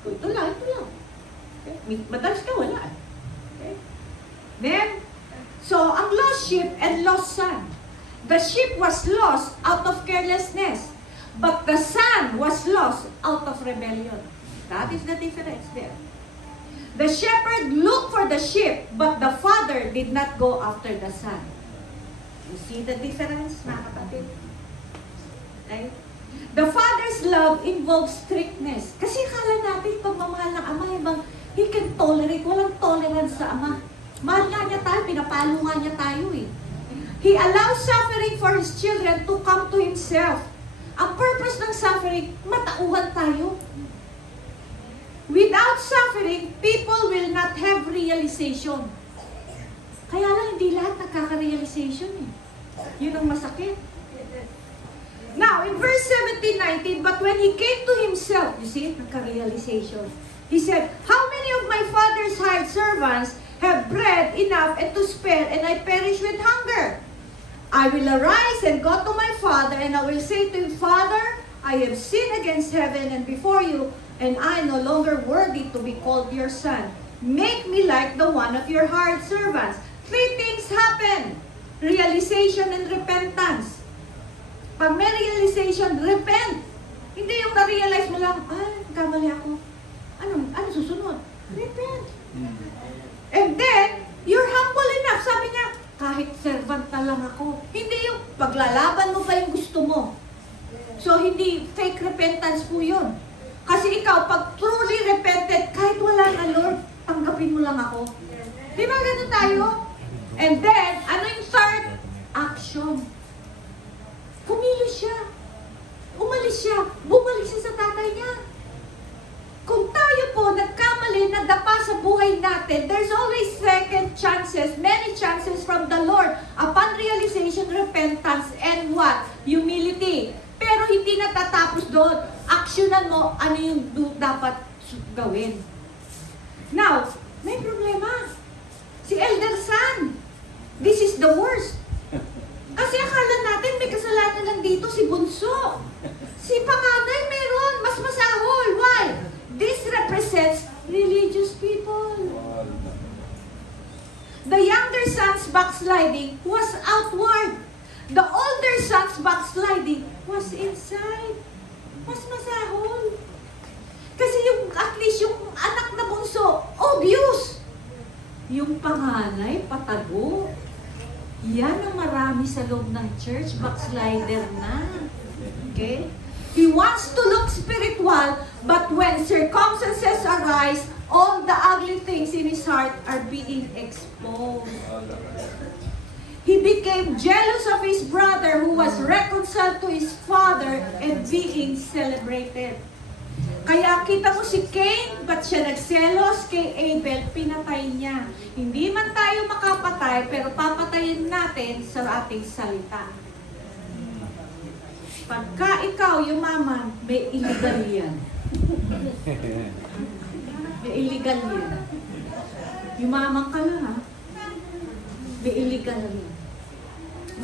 Kung ito lang. Okay? Madalas ka, wala. Okay? Then, so, ang lost sheep and lost son. The sheep was lost out of carelessness, but the son was lost out of rebellion. That is the difference there. The shepherd looked for the sheep, but the father did not go after the son. You see the difference, mga kapatid? Right? The father's love involves strictness. Kasi akala natin, pagmamahal ng ama, ibang, he can tolerate, walang tolerance sa ama. Mahal nga niya tayo, pinapalo nga niya tayo eh. He allows suffering for His children to come to Himself. Ang purpose ng suffering, matauhan tayo. Without suffering, people will not have realization. Kaya lang, hindi lahat nagkaka-realization eh. Yun ang masakit. Now, in verse 17-19, but when he came to himself, you see, nagka-realization. He said, how many of my father's hired servants have bread enough and to spare, and I perish with hunger? I will arise and go to my father, and I will say to him, Father, I have sinned against heaven and before you, and I am no longer worthy to be called your son. Make me like the one of your hired servants. 3 things happen. Realization and repentance. Pag may realization, repent. Hindi yung na-realize mo lang, ay, kamali ako. Ano susunod? Repent. And then, you're humble enough. Sabi niya, kahit servant na lang ako. Hindi yung paglalaban mo pa yung gusto mo. So, hindi fake repentance po yun. Kasi ikaw, pag truly repented, kahit wala na, Lord, tanggapin mo lang ako. Di ba ganun tayo? And then, ano yung third? Action. Kumilos siya. Umalis siya. Bumalik siya sa tatay niya. Kung tayo po nagkamali, nagdapa sa buhay natin, there's always second chances, many chances from the Lord upon realization, repentance, and what? Humility. Pero hindi natatapos doon. Aksyonan mo ano yung dapat gawin. Now, may problema. Si Elder San, this is the worst. Kasi akala natin may kasalanan lang dito si Bunso. Si panganay meron, mas masahol. Why? This represents religious people. The younger son's backsliding was outward. The older son's backsliding was inside. Mas masahol. Kasi yung, at least yung anak na bunso, obvious. Yung panganay, patago. Yan ang marami sa loob ng church, backslider na. Okay? He wants to look spiritual, but when circumstances arise, all the ugly things in his heart are being exposed. He became jealous of his brother who was reconciled to his father and being celebrated. Kaya kita mo si Cain, ba't siya nagselos kay Abel, pinatay niya. Hindi man tayo makapatay, pero papatayin natin sa ating salita. Pagka ikaw yumaman, may illegal yan. May illegal yan. Yumaman ka lang ha. May illegal yan.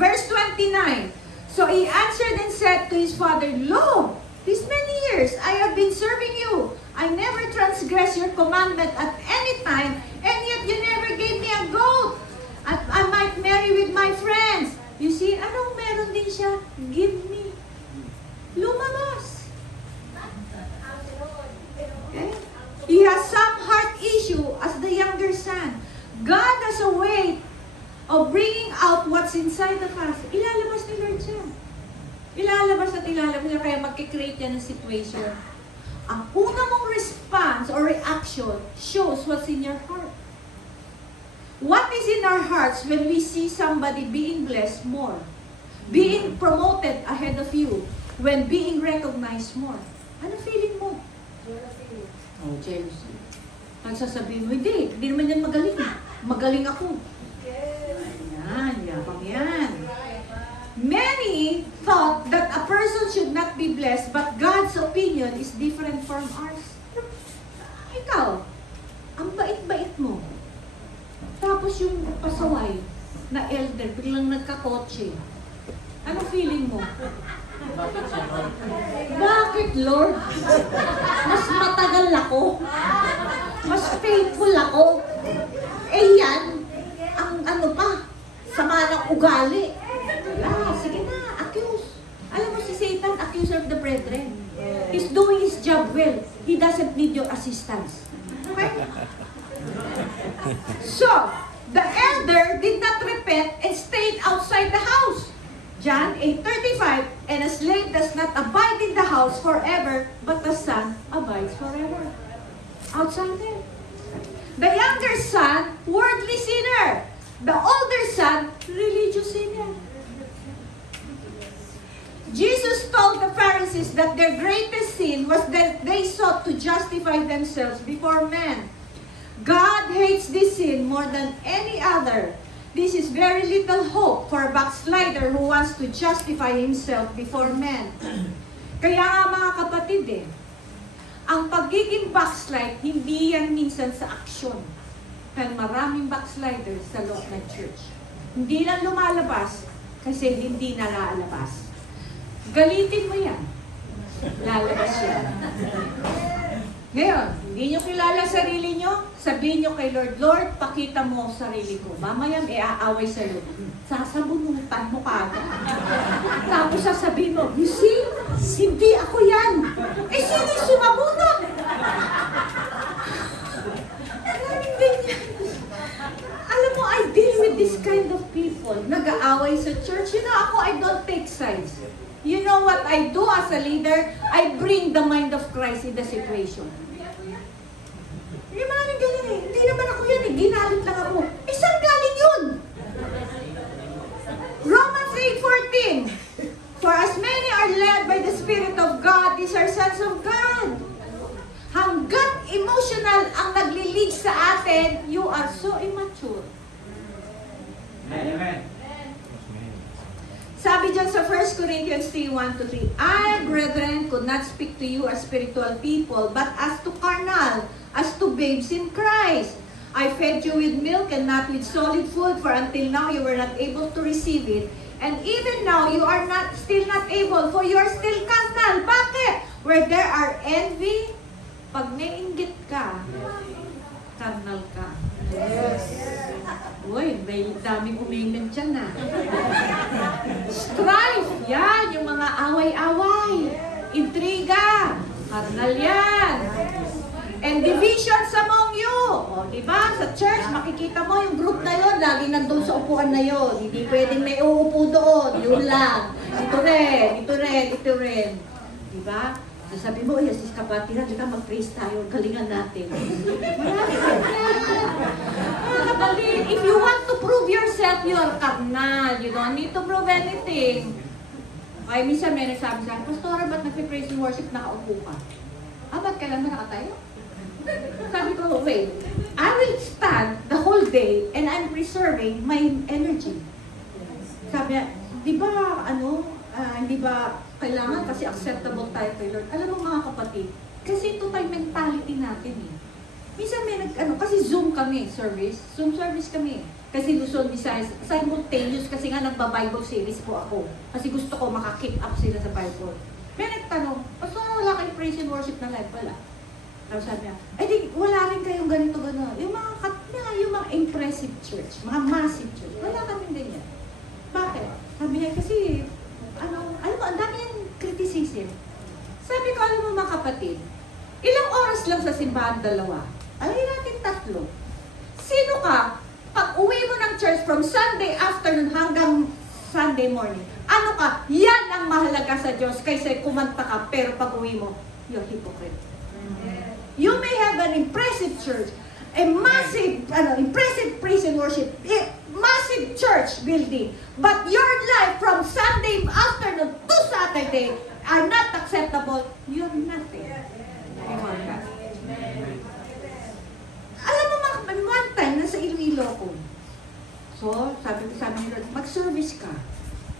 Verse 29. So he answered and said to his father, Lo, these many years I have been serving you. I never transgressed your commandment at any time, and yet you never gave me a goat. I might marry with my friends. You see, anong meron din siya? Give me. Lumabas. Okay? He has some heart issue as the younger son. God has a way of bringing out what's inside of us. Ilalabas ni Lord siya. Ilalabas at ilalabas niya, kaya magkikreate yan ng situation. Ang una mong response or reaction shows what's in your heart. What is in our hearts when we see somebody being blessed more? Being promoted ahead of you? When being recognized more? Ano feeling mo? Oh, jealousy. Ang sasabihin mo, hindi naman yan magaling. Magaling ako. Yan, yapang yan. Many thought that a person should not be blessed, but God's opinion is different from ours. Ikaw, ang bait-bait mo. Tapos yung pasaway na elder, biglang nagkakotse. Anong feeling mo? Bakit, Lord? Mas matagal ako. Mas faithful ako. Eh yan, ang ano pa, sama ng ugali. Sige na, accuse. Alam mo si Satan, accuser of the brethren. He's doing his job well. He doesn't need your assistance. Okay? So, the elder did not repent and stayed outside the house. John 8:35, and a slave does not abide in the house forever, but the son abides forever. Outside there. The younger son, worldly sinner. The older son, religious sinner. Jesus told the Pharisees that their greatest sin was that they sought to justify themselves before men. God hates this sin more than any other. This is very little hope for a backslider who wants to justify himself before men. Kaya nga mga kapatid ang pagiging backslide, hindi yan minsan sa aksyon. Kaya maraming backsliders sa loob ng church. Hindi lang lumalabas kasi hindi nalalabas. Galitin mo yan. Lalabas yan. Ngayon, hindi nyo kilala sarili nyo, sabihin nyo kay Lord, Lord, pakita mo ang sarili ko. Mamaya may aaway sa Lord. Sasabunutan mo kagad. Tapos sasabihin mo, you see, hindi ako yan. Eh, sino yung sumabunot? Maraming ganyan. Alam mo, I deal with this kind of people. Nag-aaway sa church. You know, ako, I don't take sides. You know what I do as a leader? I bring the mind of Christ in the situation. Yung maraming ganyan hindi naman ako yan ginalit lang ako. Saan galing yun? Romans 8:14. For as many are led by the Spirit of God, these are sons of God. Hanggat emotional ang nagli-lead sa atin, you are so immature. Amen. Sabi dyan sa 1 Corinthians 3:1-3, I, brethren, could not speak to you as spiritual people, but as to carnal, as to babes in Christ. I fed you with milk and not with solid food, for until now you were not able to receive it. And even now you are still not able, for you are still carnal. Bakit? Where there are envy, pag naiinggit ka, carnal ka. Uy, may daming umilan dyan na. Strife, yan, yung mga away-away. Intriga, carnal yan. And divisions among you. O, diba? Sa church, makikita mo yung group na yun, lagi nandun sa upuan na yun. Hindi pwedeng may uupo doon. Yun lang. Ito rin, ito rin, ito rin. Diba? Sabi mo, yes, sis kapatid, kita mag-praise tayo, galingan natin. Marami ka yan. If you want to prove yourself, you are carnal. You don't need to prove anything. Ay, minsan may nagsabi sa akin, Pastora, ba't nagpe-praise and worship nakaupo ka? Ba't kailan ba nakatayo? Sabi ko, wait, I will stand the whole day and I'm preserving my energy. Sabi niya, di ba, hindi ba kailangan kasi acceptable tayo kay Lord? Alam mo mga kapatid, kasi ito tayo mentality natin Minsan may kasi Zoom kami, Zoom service kami. Kasi Luzon, Visayas, simultaneous kasi nga nagba-Bible series po ako. Kasi gusto ko maka-keep up sila sa Bible. May nagtanong, Pastor, wala kayong praise and worship na live? Wala. Tapos sabi niya, di, wala rin kayong ganito, gano'n. Yung mga impressive church, mga massive church, wala kaming ganyan. Bakit? Sabi niya, kasi, alam mo, ang dami yung criticism. Sabi ko, alam mo mga kapatid, ilang oras lang sa simbahan, 2. Alay natin 3. Sino ka, pag uwi mo ng church from Sunday afternoon hanggang Sunday morning, ano ka, yan ang mahalaga sa Diyos kaysa kumanta ka, pero pag uwi mo, you're hypocrite. You may have an impressive church, a massive, impressive praise and worship, a massive church building, but your life from Sunday afternoon to Saturday are not acceptable, you're nothing. Alam mo, one time, nasa Iloilo ko. So, sabi ko sa amin, Lord, mag-service ka.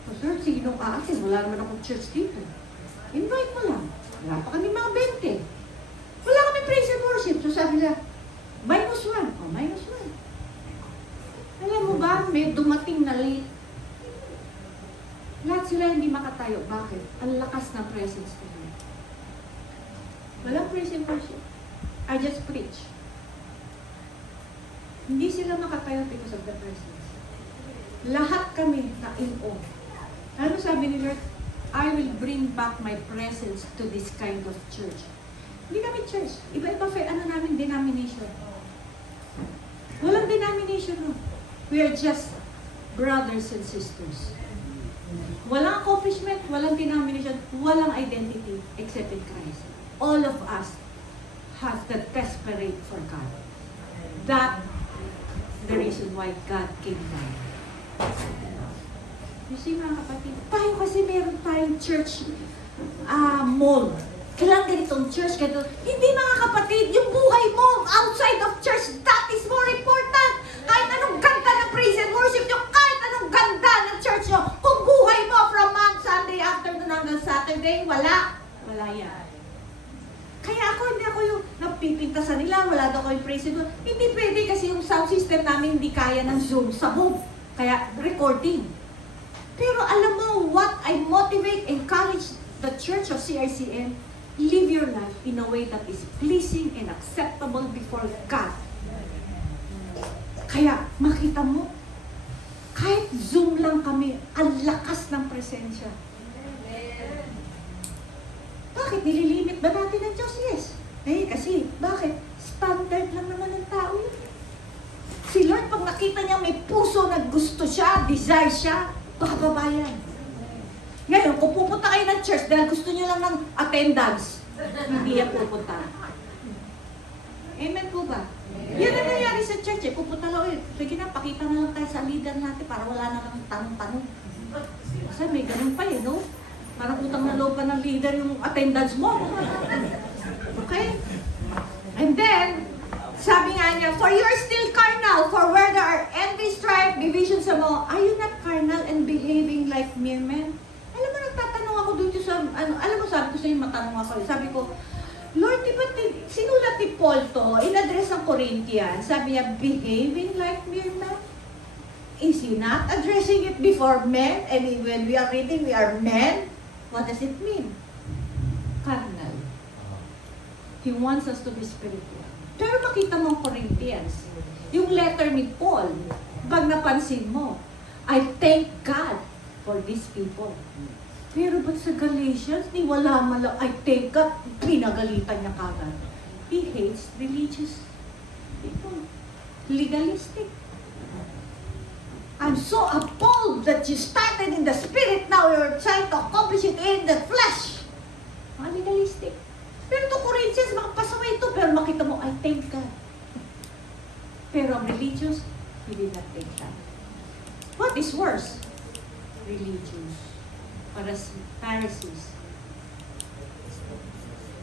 So, Lord, sino ka atin? Wala naman akong church dito. Invite mo lang. Wala pa kami mga 20. Wala kami praise and worship. So, sabi niya, -1. Oh, -1. Alam mo ba, may dumating na late. Lahat sila hindi makatayo. Bakit? Ang lakas ng presence nila. Walang praise and worship. I just preach. Hindi sila makatayo because of the presence. Lahat kami na in awe. Ano sabi ni Lord? I will bring back my presence to this kind of church. Hindi kami church. Iba-iba namin denomination. Walang denomination no. We are just brothers and sisters. Walang accomplishment, walang denomination, walang identity except in Christ. All of us have the desperate for God. That the reason why God came down. You see mga kapatid, tayo kasi meron tayong church mold. Kailangan ganitong church, ganito. Hindi mga kapatid, yung buhay mo outside of church, that is more important. Kahit anong ganda ng praise and worship nyo, kahit anong ganda ng church nyo, kung buhay mo from Sunday afternoon hanggang Saturday, wala. Wala yan. Kaya hindi ako yung napipintasan nila, wala daw ko yung praise and worship. Hindi pwede kasi yung sound system namin hindi kaya ng Zoom sa home. Kaya recording. Pero alam mo, what I motivate, encourage the church of CRCN, live your life in a way that is pleasing and acceptable before God. Kaya, makita mo, kahit Zoom lang kami, ang lakas ng presensya. Bakit? Nililimit ba natin ang Diyos? Yes. Kasi, bakit? Standard lang naman ng tao yun. Si Lord, pag nakita niya may puso na gusto siya, desire siya, pababayan. Ngayon, kung pupunta kayo ng church dahil gusto niyo lang ng attendance, hindi yan pupunta. Amen po ba? Yan ang nangyari sa church eh. Pupunta lang, sige na, pakita na lang tayo sa leader natin para wala na lang tanong-tanong. Kasi may ganun pa eh, no? Parang utang na loob pa ng leader yung attendance mo. Okay? And then, sabi nga niya, for you are still carnal, for where there are envy, strife, divisions among, are you not carnal and behaving like mere men? Alam mo, nagtatanong ako dito sa, alam mo, sabi ko sa inyo, matanong ako. Sabi ko, Lord, di ba sinulat ni Paul to, in-address ang Corinthians, sabi niya, behaving like mere men? Is he not addressing it before men? And when we are reading, we are men? What does it mean? Carnal. He wants us to be spiritual. Pero makita mo ang Corinthians, yung letter ni Paul, pag napansin mo, I thank God for these people. Pero ba't sa Galatians, ni wala malang, I thank God, pinagalitan niya kagad. He hates religious people. Legalistic. I'm so appalled that you started in the spirit, now you're trying to accomplish it in the flesh. Legalistic. Pero to Corinthians, makapasaway ito, pero makita mo, I thank God. Pero ang religious, he did not thank God. What is worse? Religious. Pharisees.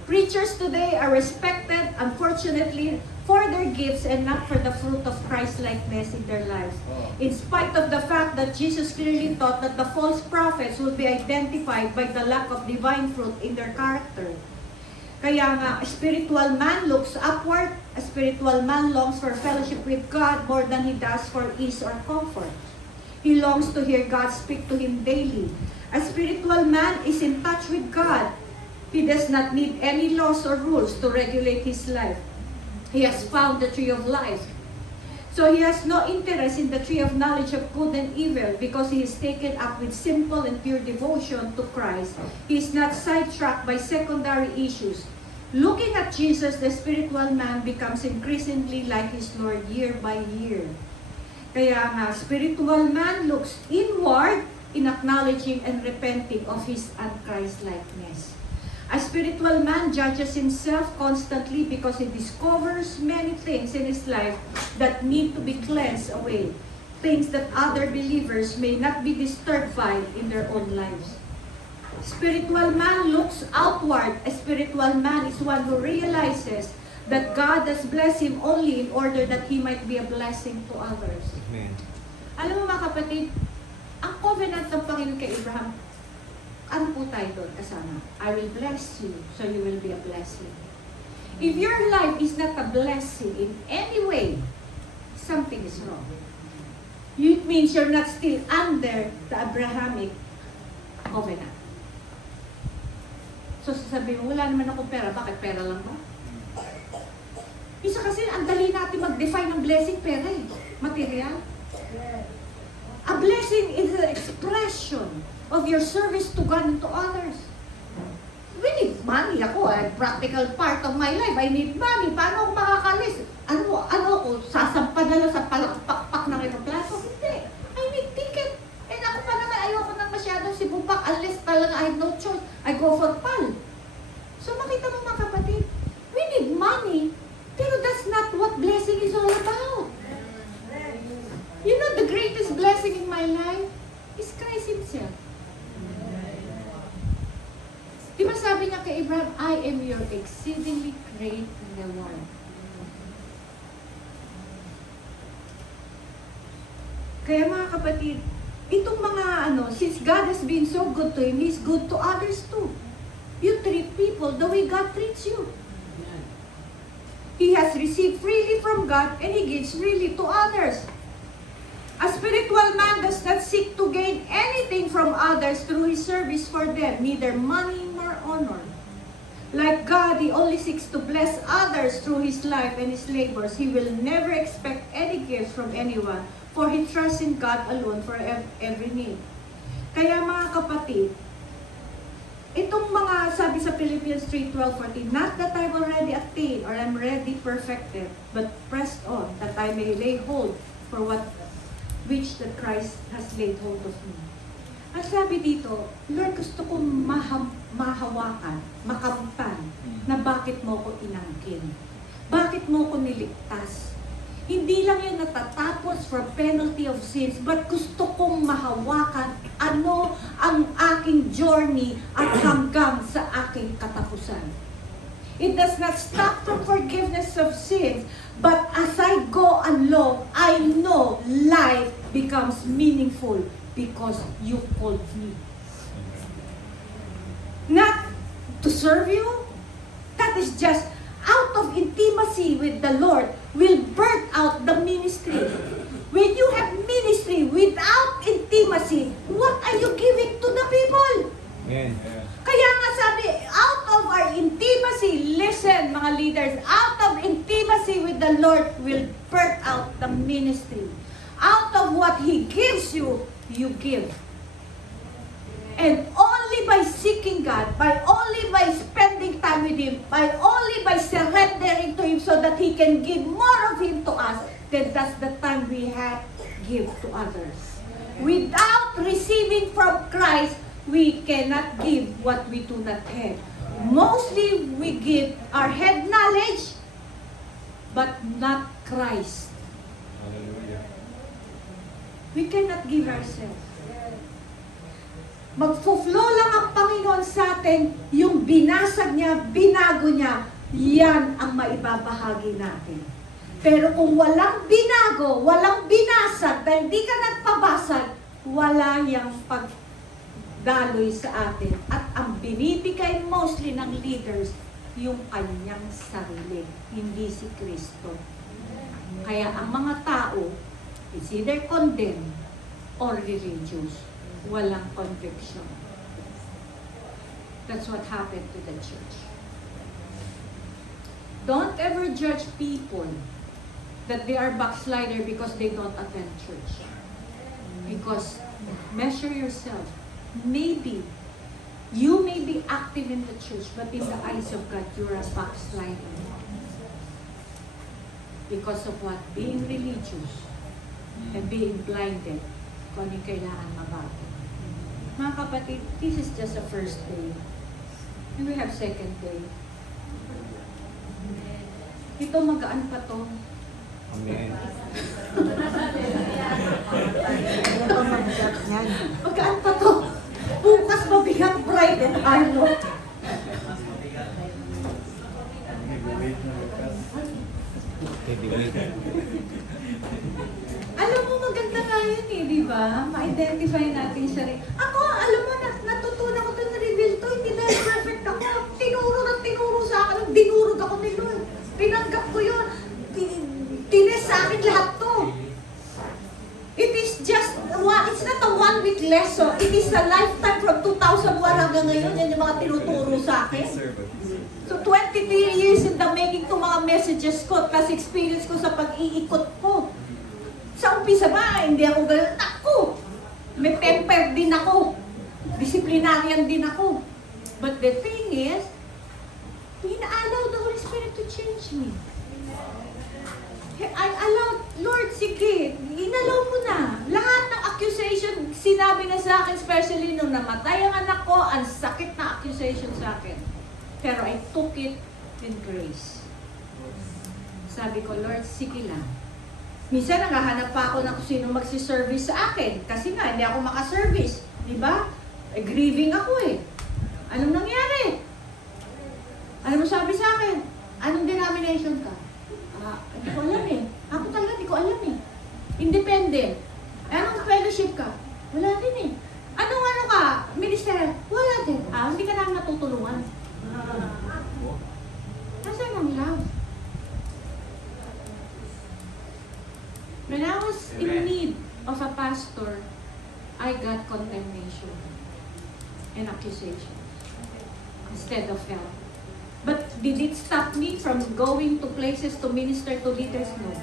Preachers today are respected, unfortunately, for their gifts and not for the fruit of Christ-likeness in their lives. In spite of the fact that Jesus clearly taught that the false prophets would be identified by the lack of divine fruit in their character. Kaya nga, a spiritual man looks upward, a spiritual man longs for fellowship with God more than he does for ease or comfort. He longs to hear God speak to him daily. A spiritual man is in touch with God. He does not need any laws or rules to regulate his life. He has found the tree of life. So he has no interest in the tree of knowledge of good and evil because he is taken up with simple and pure devotion to Christ. He is not sidetracked by secondary issues. Looking at Jesus, the spiritual man becomes increasingly like his Lord year by year. Kaya nga, spiritual man looks inward in acknowledging and repenting of his un-Christ-likeness. A spiritual man judges himself constantly because he discovers many things in his life that need to be cleansed away. Things that other believers may not be disturbed by in their own lives. Spiritual man looks outward. A spiritual man is one who realizes that God has blessed him only in order that he might be a blessing to others. Amen. Alam mo mga kapatid, ang covenant ng Panginoon kay Abraham, ano po tayo doon kasama? I will bless you, so you will be a blessing. If your life is not a blessing in any way, something is wrong. It means you're not still under the Abrahamic covenant. So sasabihin mo, wala naman akong pera. Bakit? Pera lang ba? Isa kasi, ang dali natin mag-define ng blessing, pera eh. Material. A blessing is an expression of your service to God and to others. We need money ako, practical part of my life. I need money. Paano ako makakalis? Ano ako, sasampa na lang sa palakpak ng aeroplano? Hindi. I need ticket. And ako pa naman, ayoko nang masyadong sibupak unless talaga I have no choice. I go for PAL. So makita mo mga kapatid, we need money, pero that's not what blessing is all about. You know, the greatest blessing in my life is Christ Himself. Diba sabi niya kay Abraham, I am your exceedingly great reward. Kaya mga kapatid, itong mga since God has been so good to him, He's good to others too. You treat people the way God treats you. He has received freely from God and He gives freely to others. A spiritual man does not seek to gain anything from others through his service for them, neither money nor honor. Like God, he only seeks to bless others through his life and his labors. He will never expect any gift from anyone, for he trusts in God alone for every need. Kaya mga kapatid, itong mga sabi sa Philippians 3:12-14, not that I've already attained or I'm ready perfected, but pressed on, that I may lay hold for what which the Christ has laid hold of me. At sabi dito, Lord, gusto kong mahawakan, makamtan, na bakit mo ko inangkin? Bakit mo ko niligtas? Hindi lang yan natatapos for penalty of sins, but gusto kong mahawakan ano ang aking journey at hanggang sa aking katapusan. It does not stop from forgiveness of sins, but as I go along, I know life becomes meaningful because you called me. Not to serve you, that is just out of intimacy with the Lord will birth out the ministry. When you have ministry without intimacy, what are you giving to the people? Amen. Kaya nga sabi, out of our intimacy, listen mga leaders, out of intimacy with the Lord will birth out the ministry. Out of what He gives you, you give. And only by seeking God, only by spending time with Him, only by surrendering to Him so that He can give more of Him to us, then that's the time we have give to others. Without receiving from Christ, we cannot give what we do not have. Mostly we give our head knowledge, but not Christ. Hallelujah. We cannot give ourselves. Magfo-flow lang ang Panginoon sa atin, yung binasag niya, binago niya, yan ang maibabahagi natin. Pero kung walang binago, walang binasag, dahil di ka nagpabasag, wala yung pagdaloy sa atin. At ang binibigay mostly ng leaders, yung kanyang sarili, hindi si Kristo. Kaya ang mga tao, is either condemned or religious. Walang conviction. That's what happened to the church. Don't ever judge people that they are backslider because they don't attend church. Because measure yourself. Maybe you may be active in the church, but in the eyes of God, you're a backslider. Because of what? Being religious and being blinded kung ano yung kailangan mabago. Mga kapatid, this is just the first day. And we have second day. Ito magaan pa to. Amen. Magaan pa to. Bukas mabigat, bright and arlo. Alam mo, maganda nga yun eh, di ba? Ma-identify natin siya rin. Ako, alam mo, natutunan ko ito, na-reveal to, hindi dahil perfect ako. Tinuro sa akin, dinurog ako ni Lord. Tinanggap ko yun. Tines sa akin lahat to. It is just, it's not a one-week lesson. It is a lifetime from 2001 hanggang ngayon. Yan yung mga tinuturo sa akin. So, 23 years in the making to mga messages ko, plus experience ko sa pag-iikot ko. Sa umpisa ba, hindi ako ganun. Ako! May temper din ako. Disciplinarian din ako. But the thing is, challenge me. I allowed, Lord, sige, inalaw mo na. Lahat ng accusation, sinabi na sa akin, especially nung namatay ang anak ko, ang sakit na accusation sa akin. Pero I took it with grace. Sabi ko, Lord, sige lang. Minsan, naghahanap pa ako ng kung sino magsiservice sa akin. Kasi nga, hindi ako makaservice. Di ba? Grieving ako eh. Anong nangyari? Ano mo sabi sa akin? Anong denomination ka? Hindi ko alam eh. Ako talaga, hindi ko alam eh. Independent. Anong fellowship ka? Wala din eh. Anong ano ka? Ministerial? Wala din. Hindi ka namin natutulungan. Nasaan ang love? When I was in need of a pastor, I got condemnation and accusation instead of help. But did it stop me from going to places to minister to leaders? No.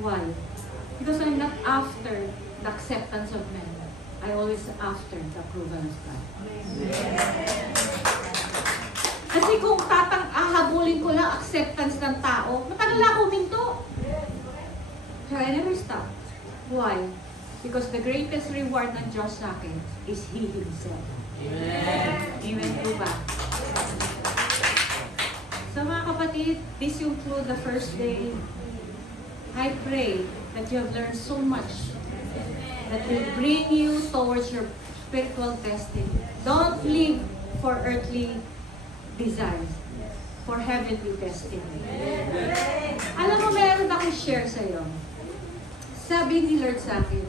Why? Because I'm not after the acceptance of men. I always after the approval of God. Kasi kung ahabulin ko lang acceptance ng tao, matagal na ako huminto. So I never stop. Why? Because the greatest reward ng Diyos sa akin is He Himself. Amen. Amen po ba? So mga kapatid, this conclude the first day. I pray that you have learned so much that will bring you towards your spiritual destiny. Don't live for earthly desires, for heavenly destiny. Alam mo, meron akong share sa'yo. Sabi ni Lord sa akin,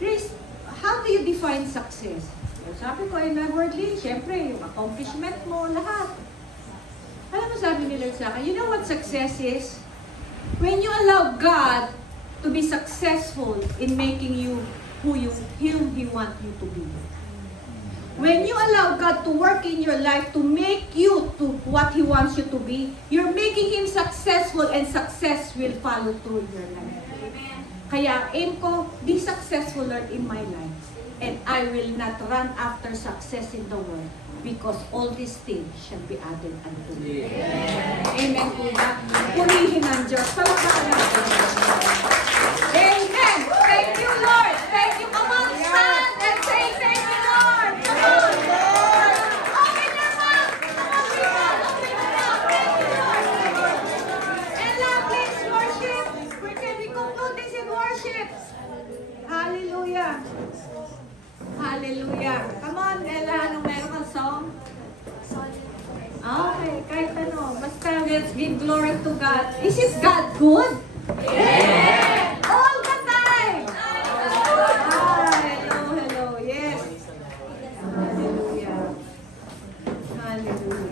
Chris, how do you define success? Sabi ko, inwardly, syempre, yung accomplishment mo, lahat. Alam mo, sabi ni Lord sa akin, you know what success is? When you allow God to be successful in making you whom He wants you to be. When you allow God to work in your life to make you to what He wants you to be, you're making Him successful and success will follow through your life. Kaya aim ko, be successful, Lord, in my life. And I will not run after success in the world because all these things shall be added unto me. Amen po ba? Purihin ang Diyos. Palakpakan natin. Amen! Thank you, Lord! Thank you! Come on, stand and say thank you, Lord! Come on! Open your mouth! Come on, people! Open your mouth! Thank you, Lord! And now, please worship. We can conclude this in worship. Hallelujah! Hallelujah! Come on, Ella. Anong meron kang song? Okay, kahit ano. Basta let's give glory to God. Is His God good? Yeah! All the time! Hello. Yes. Hallelujah. Hallelujah.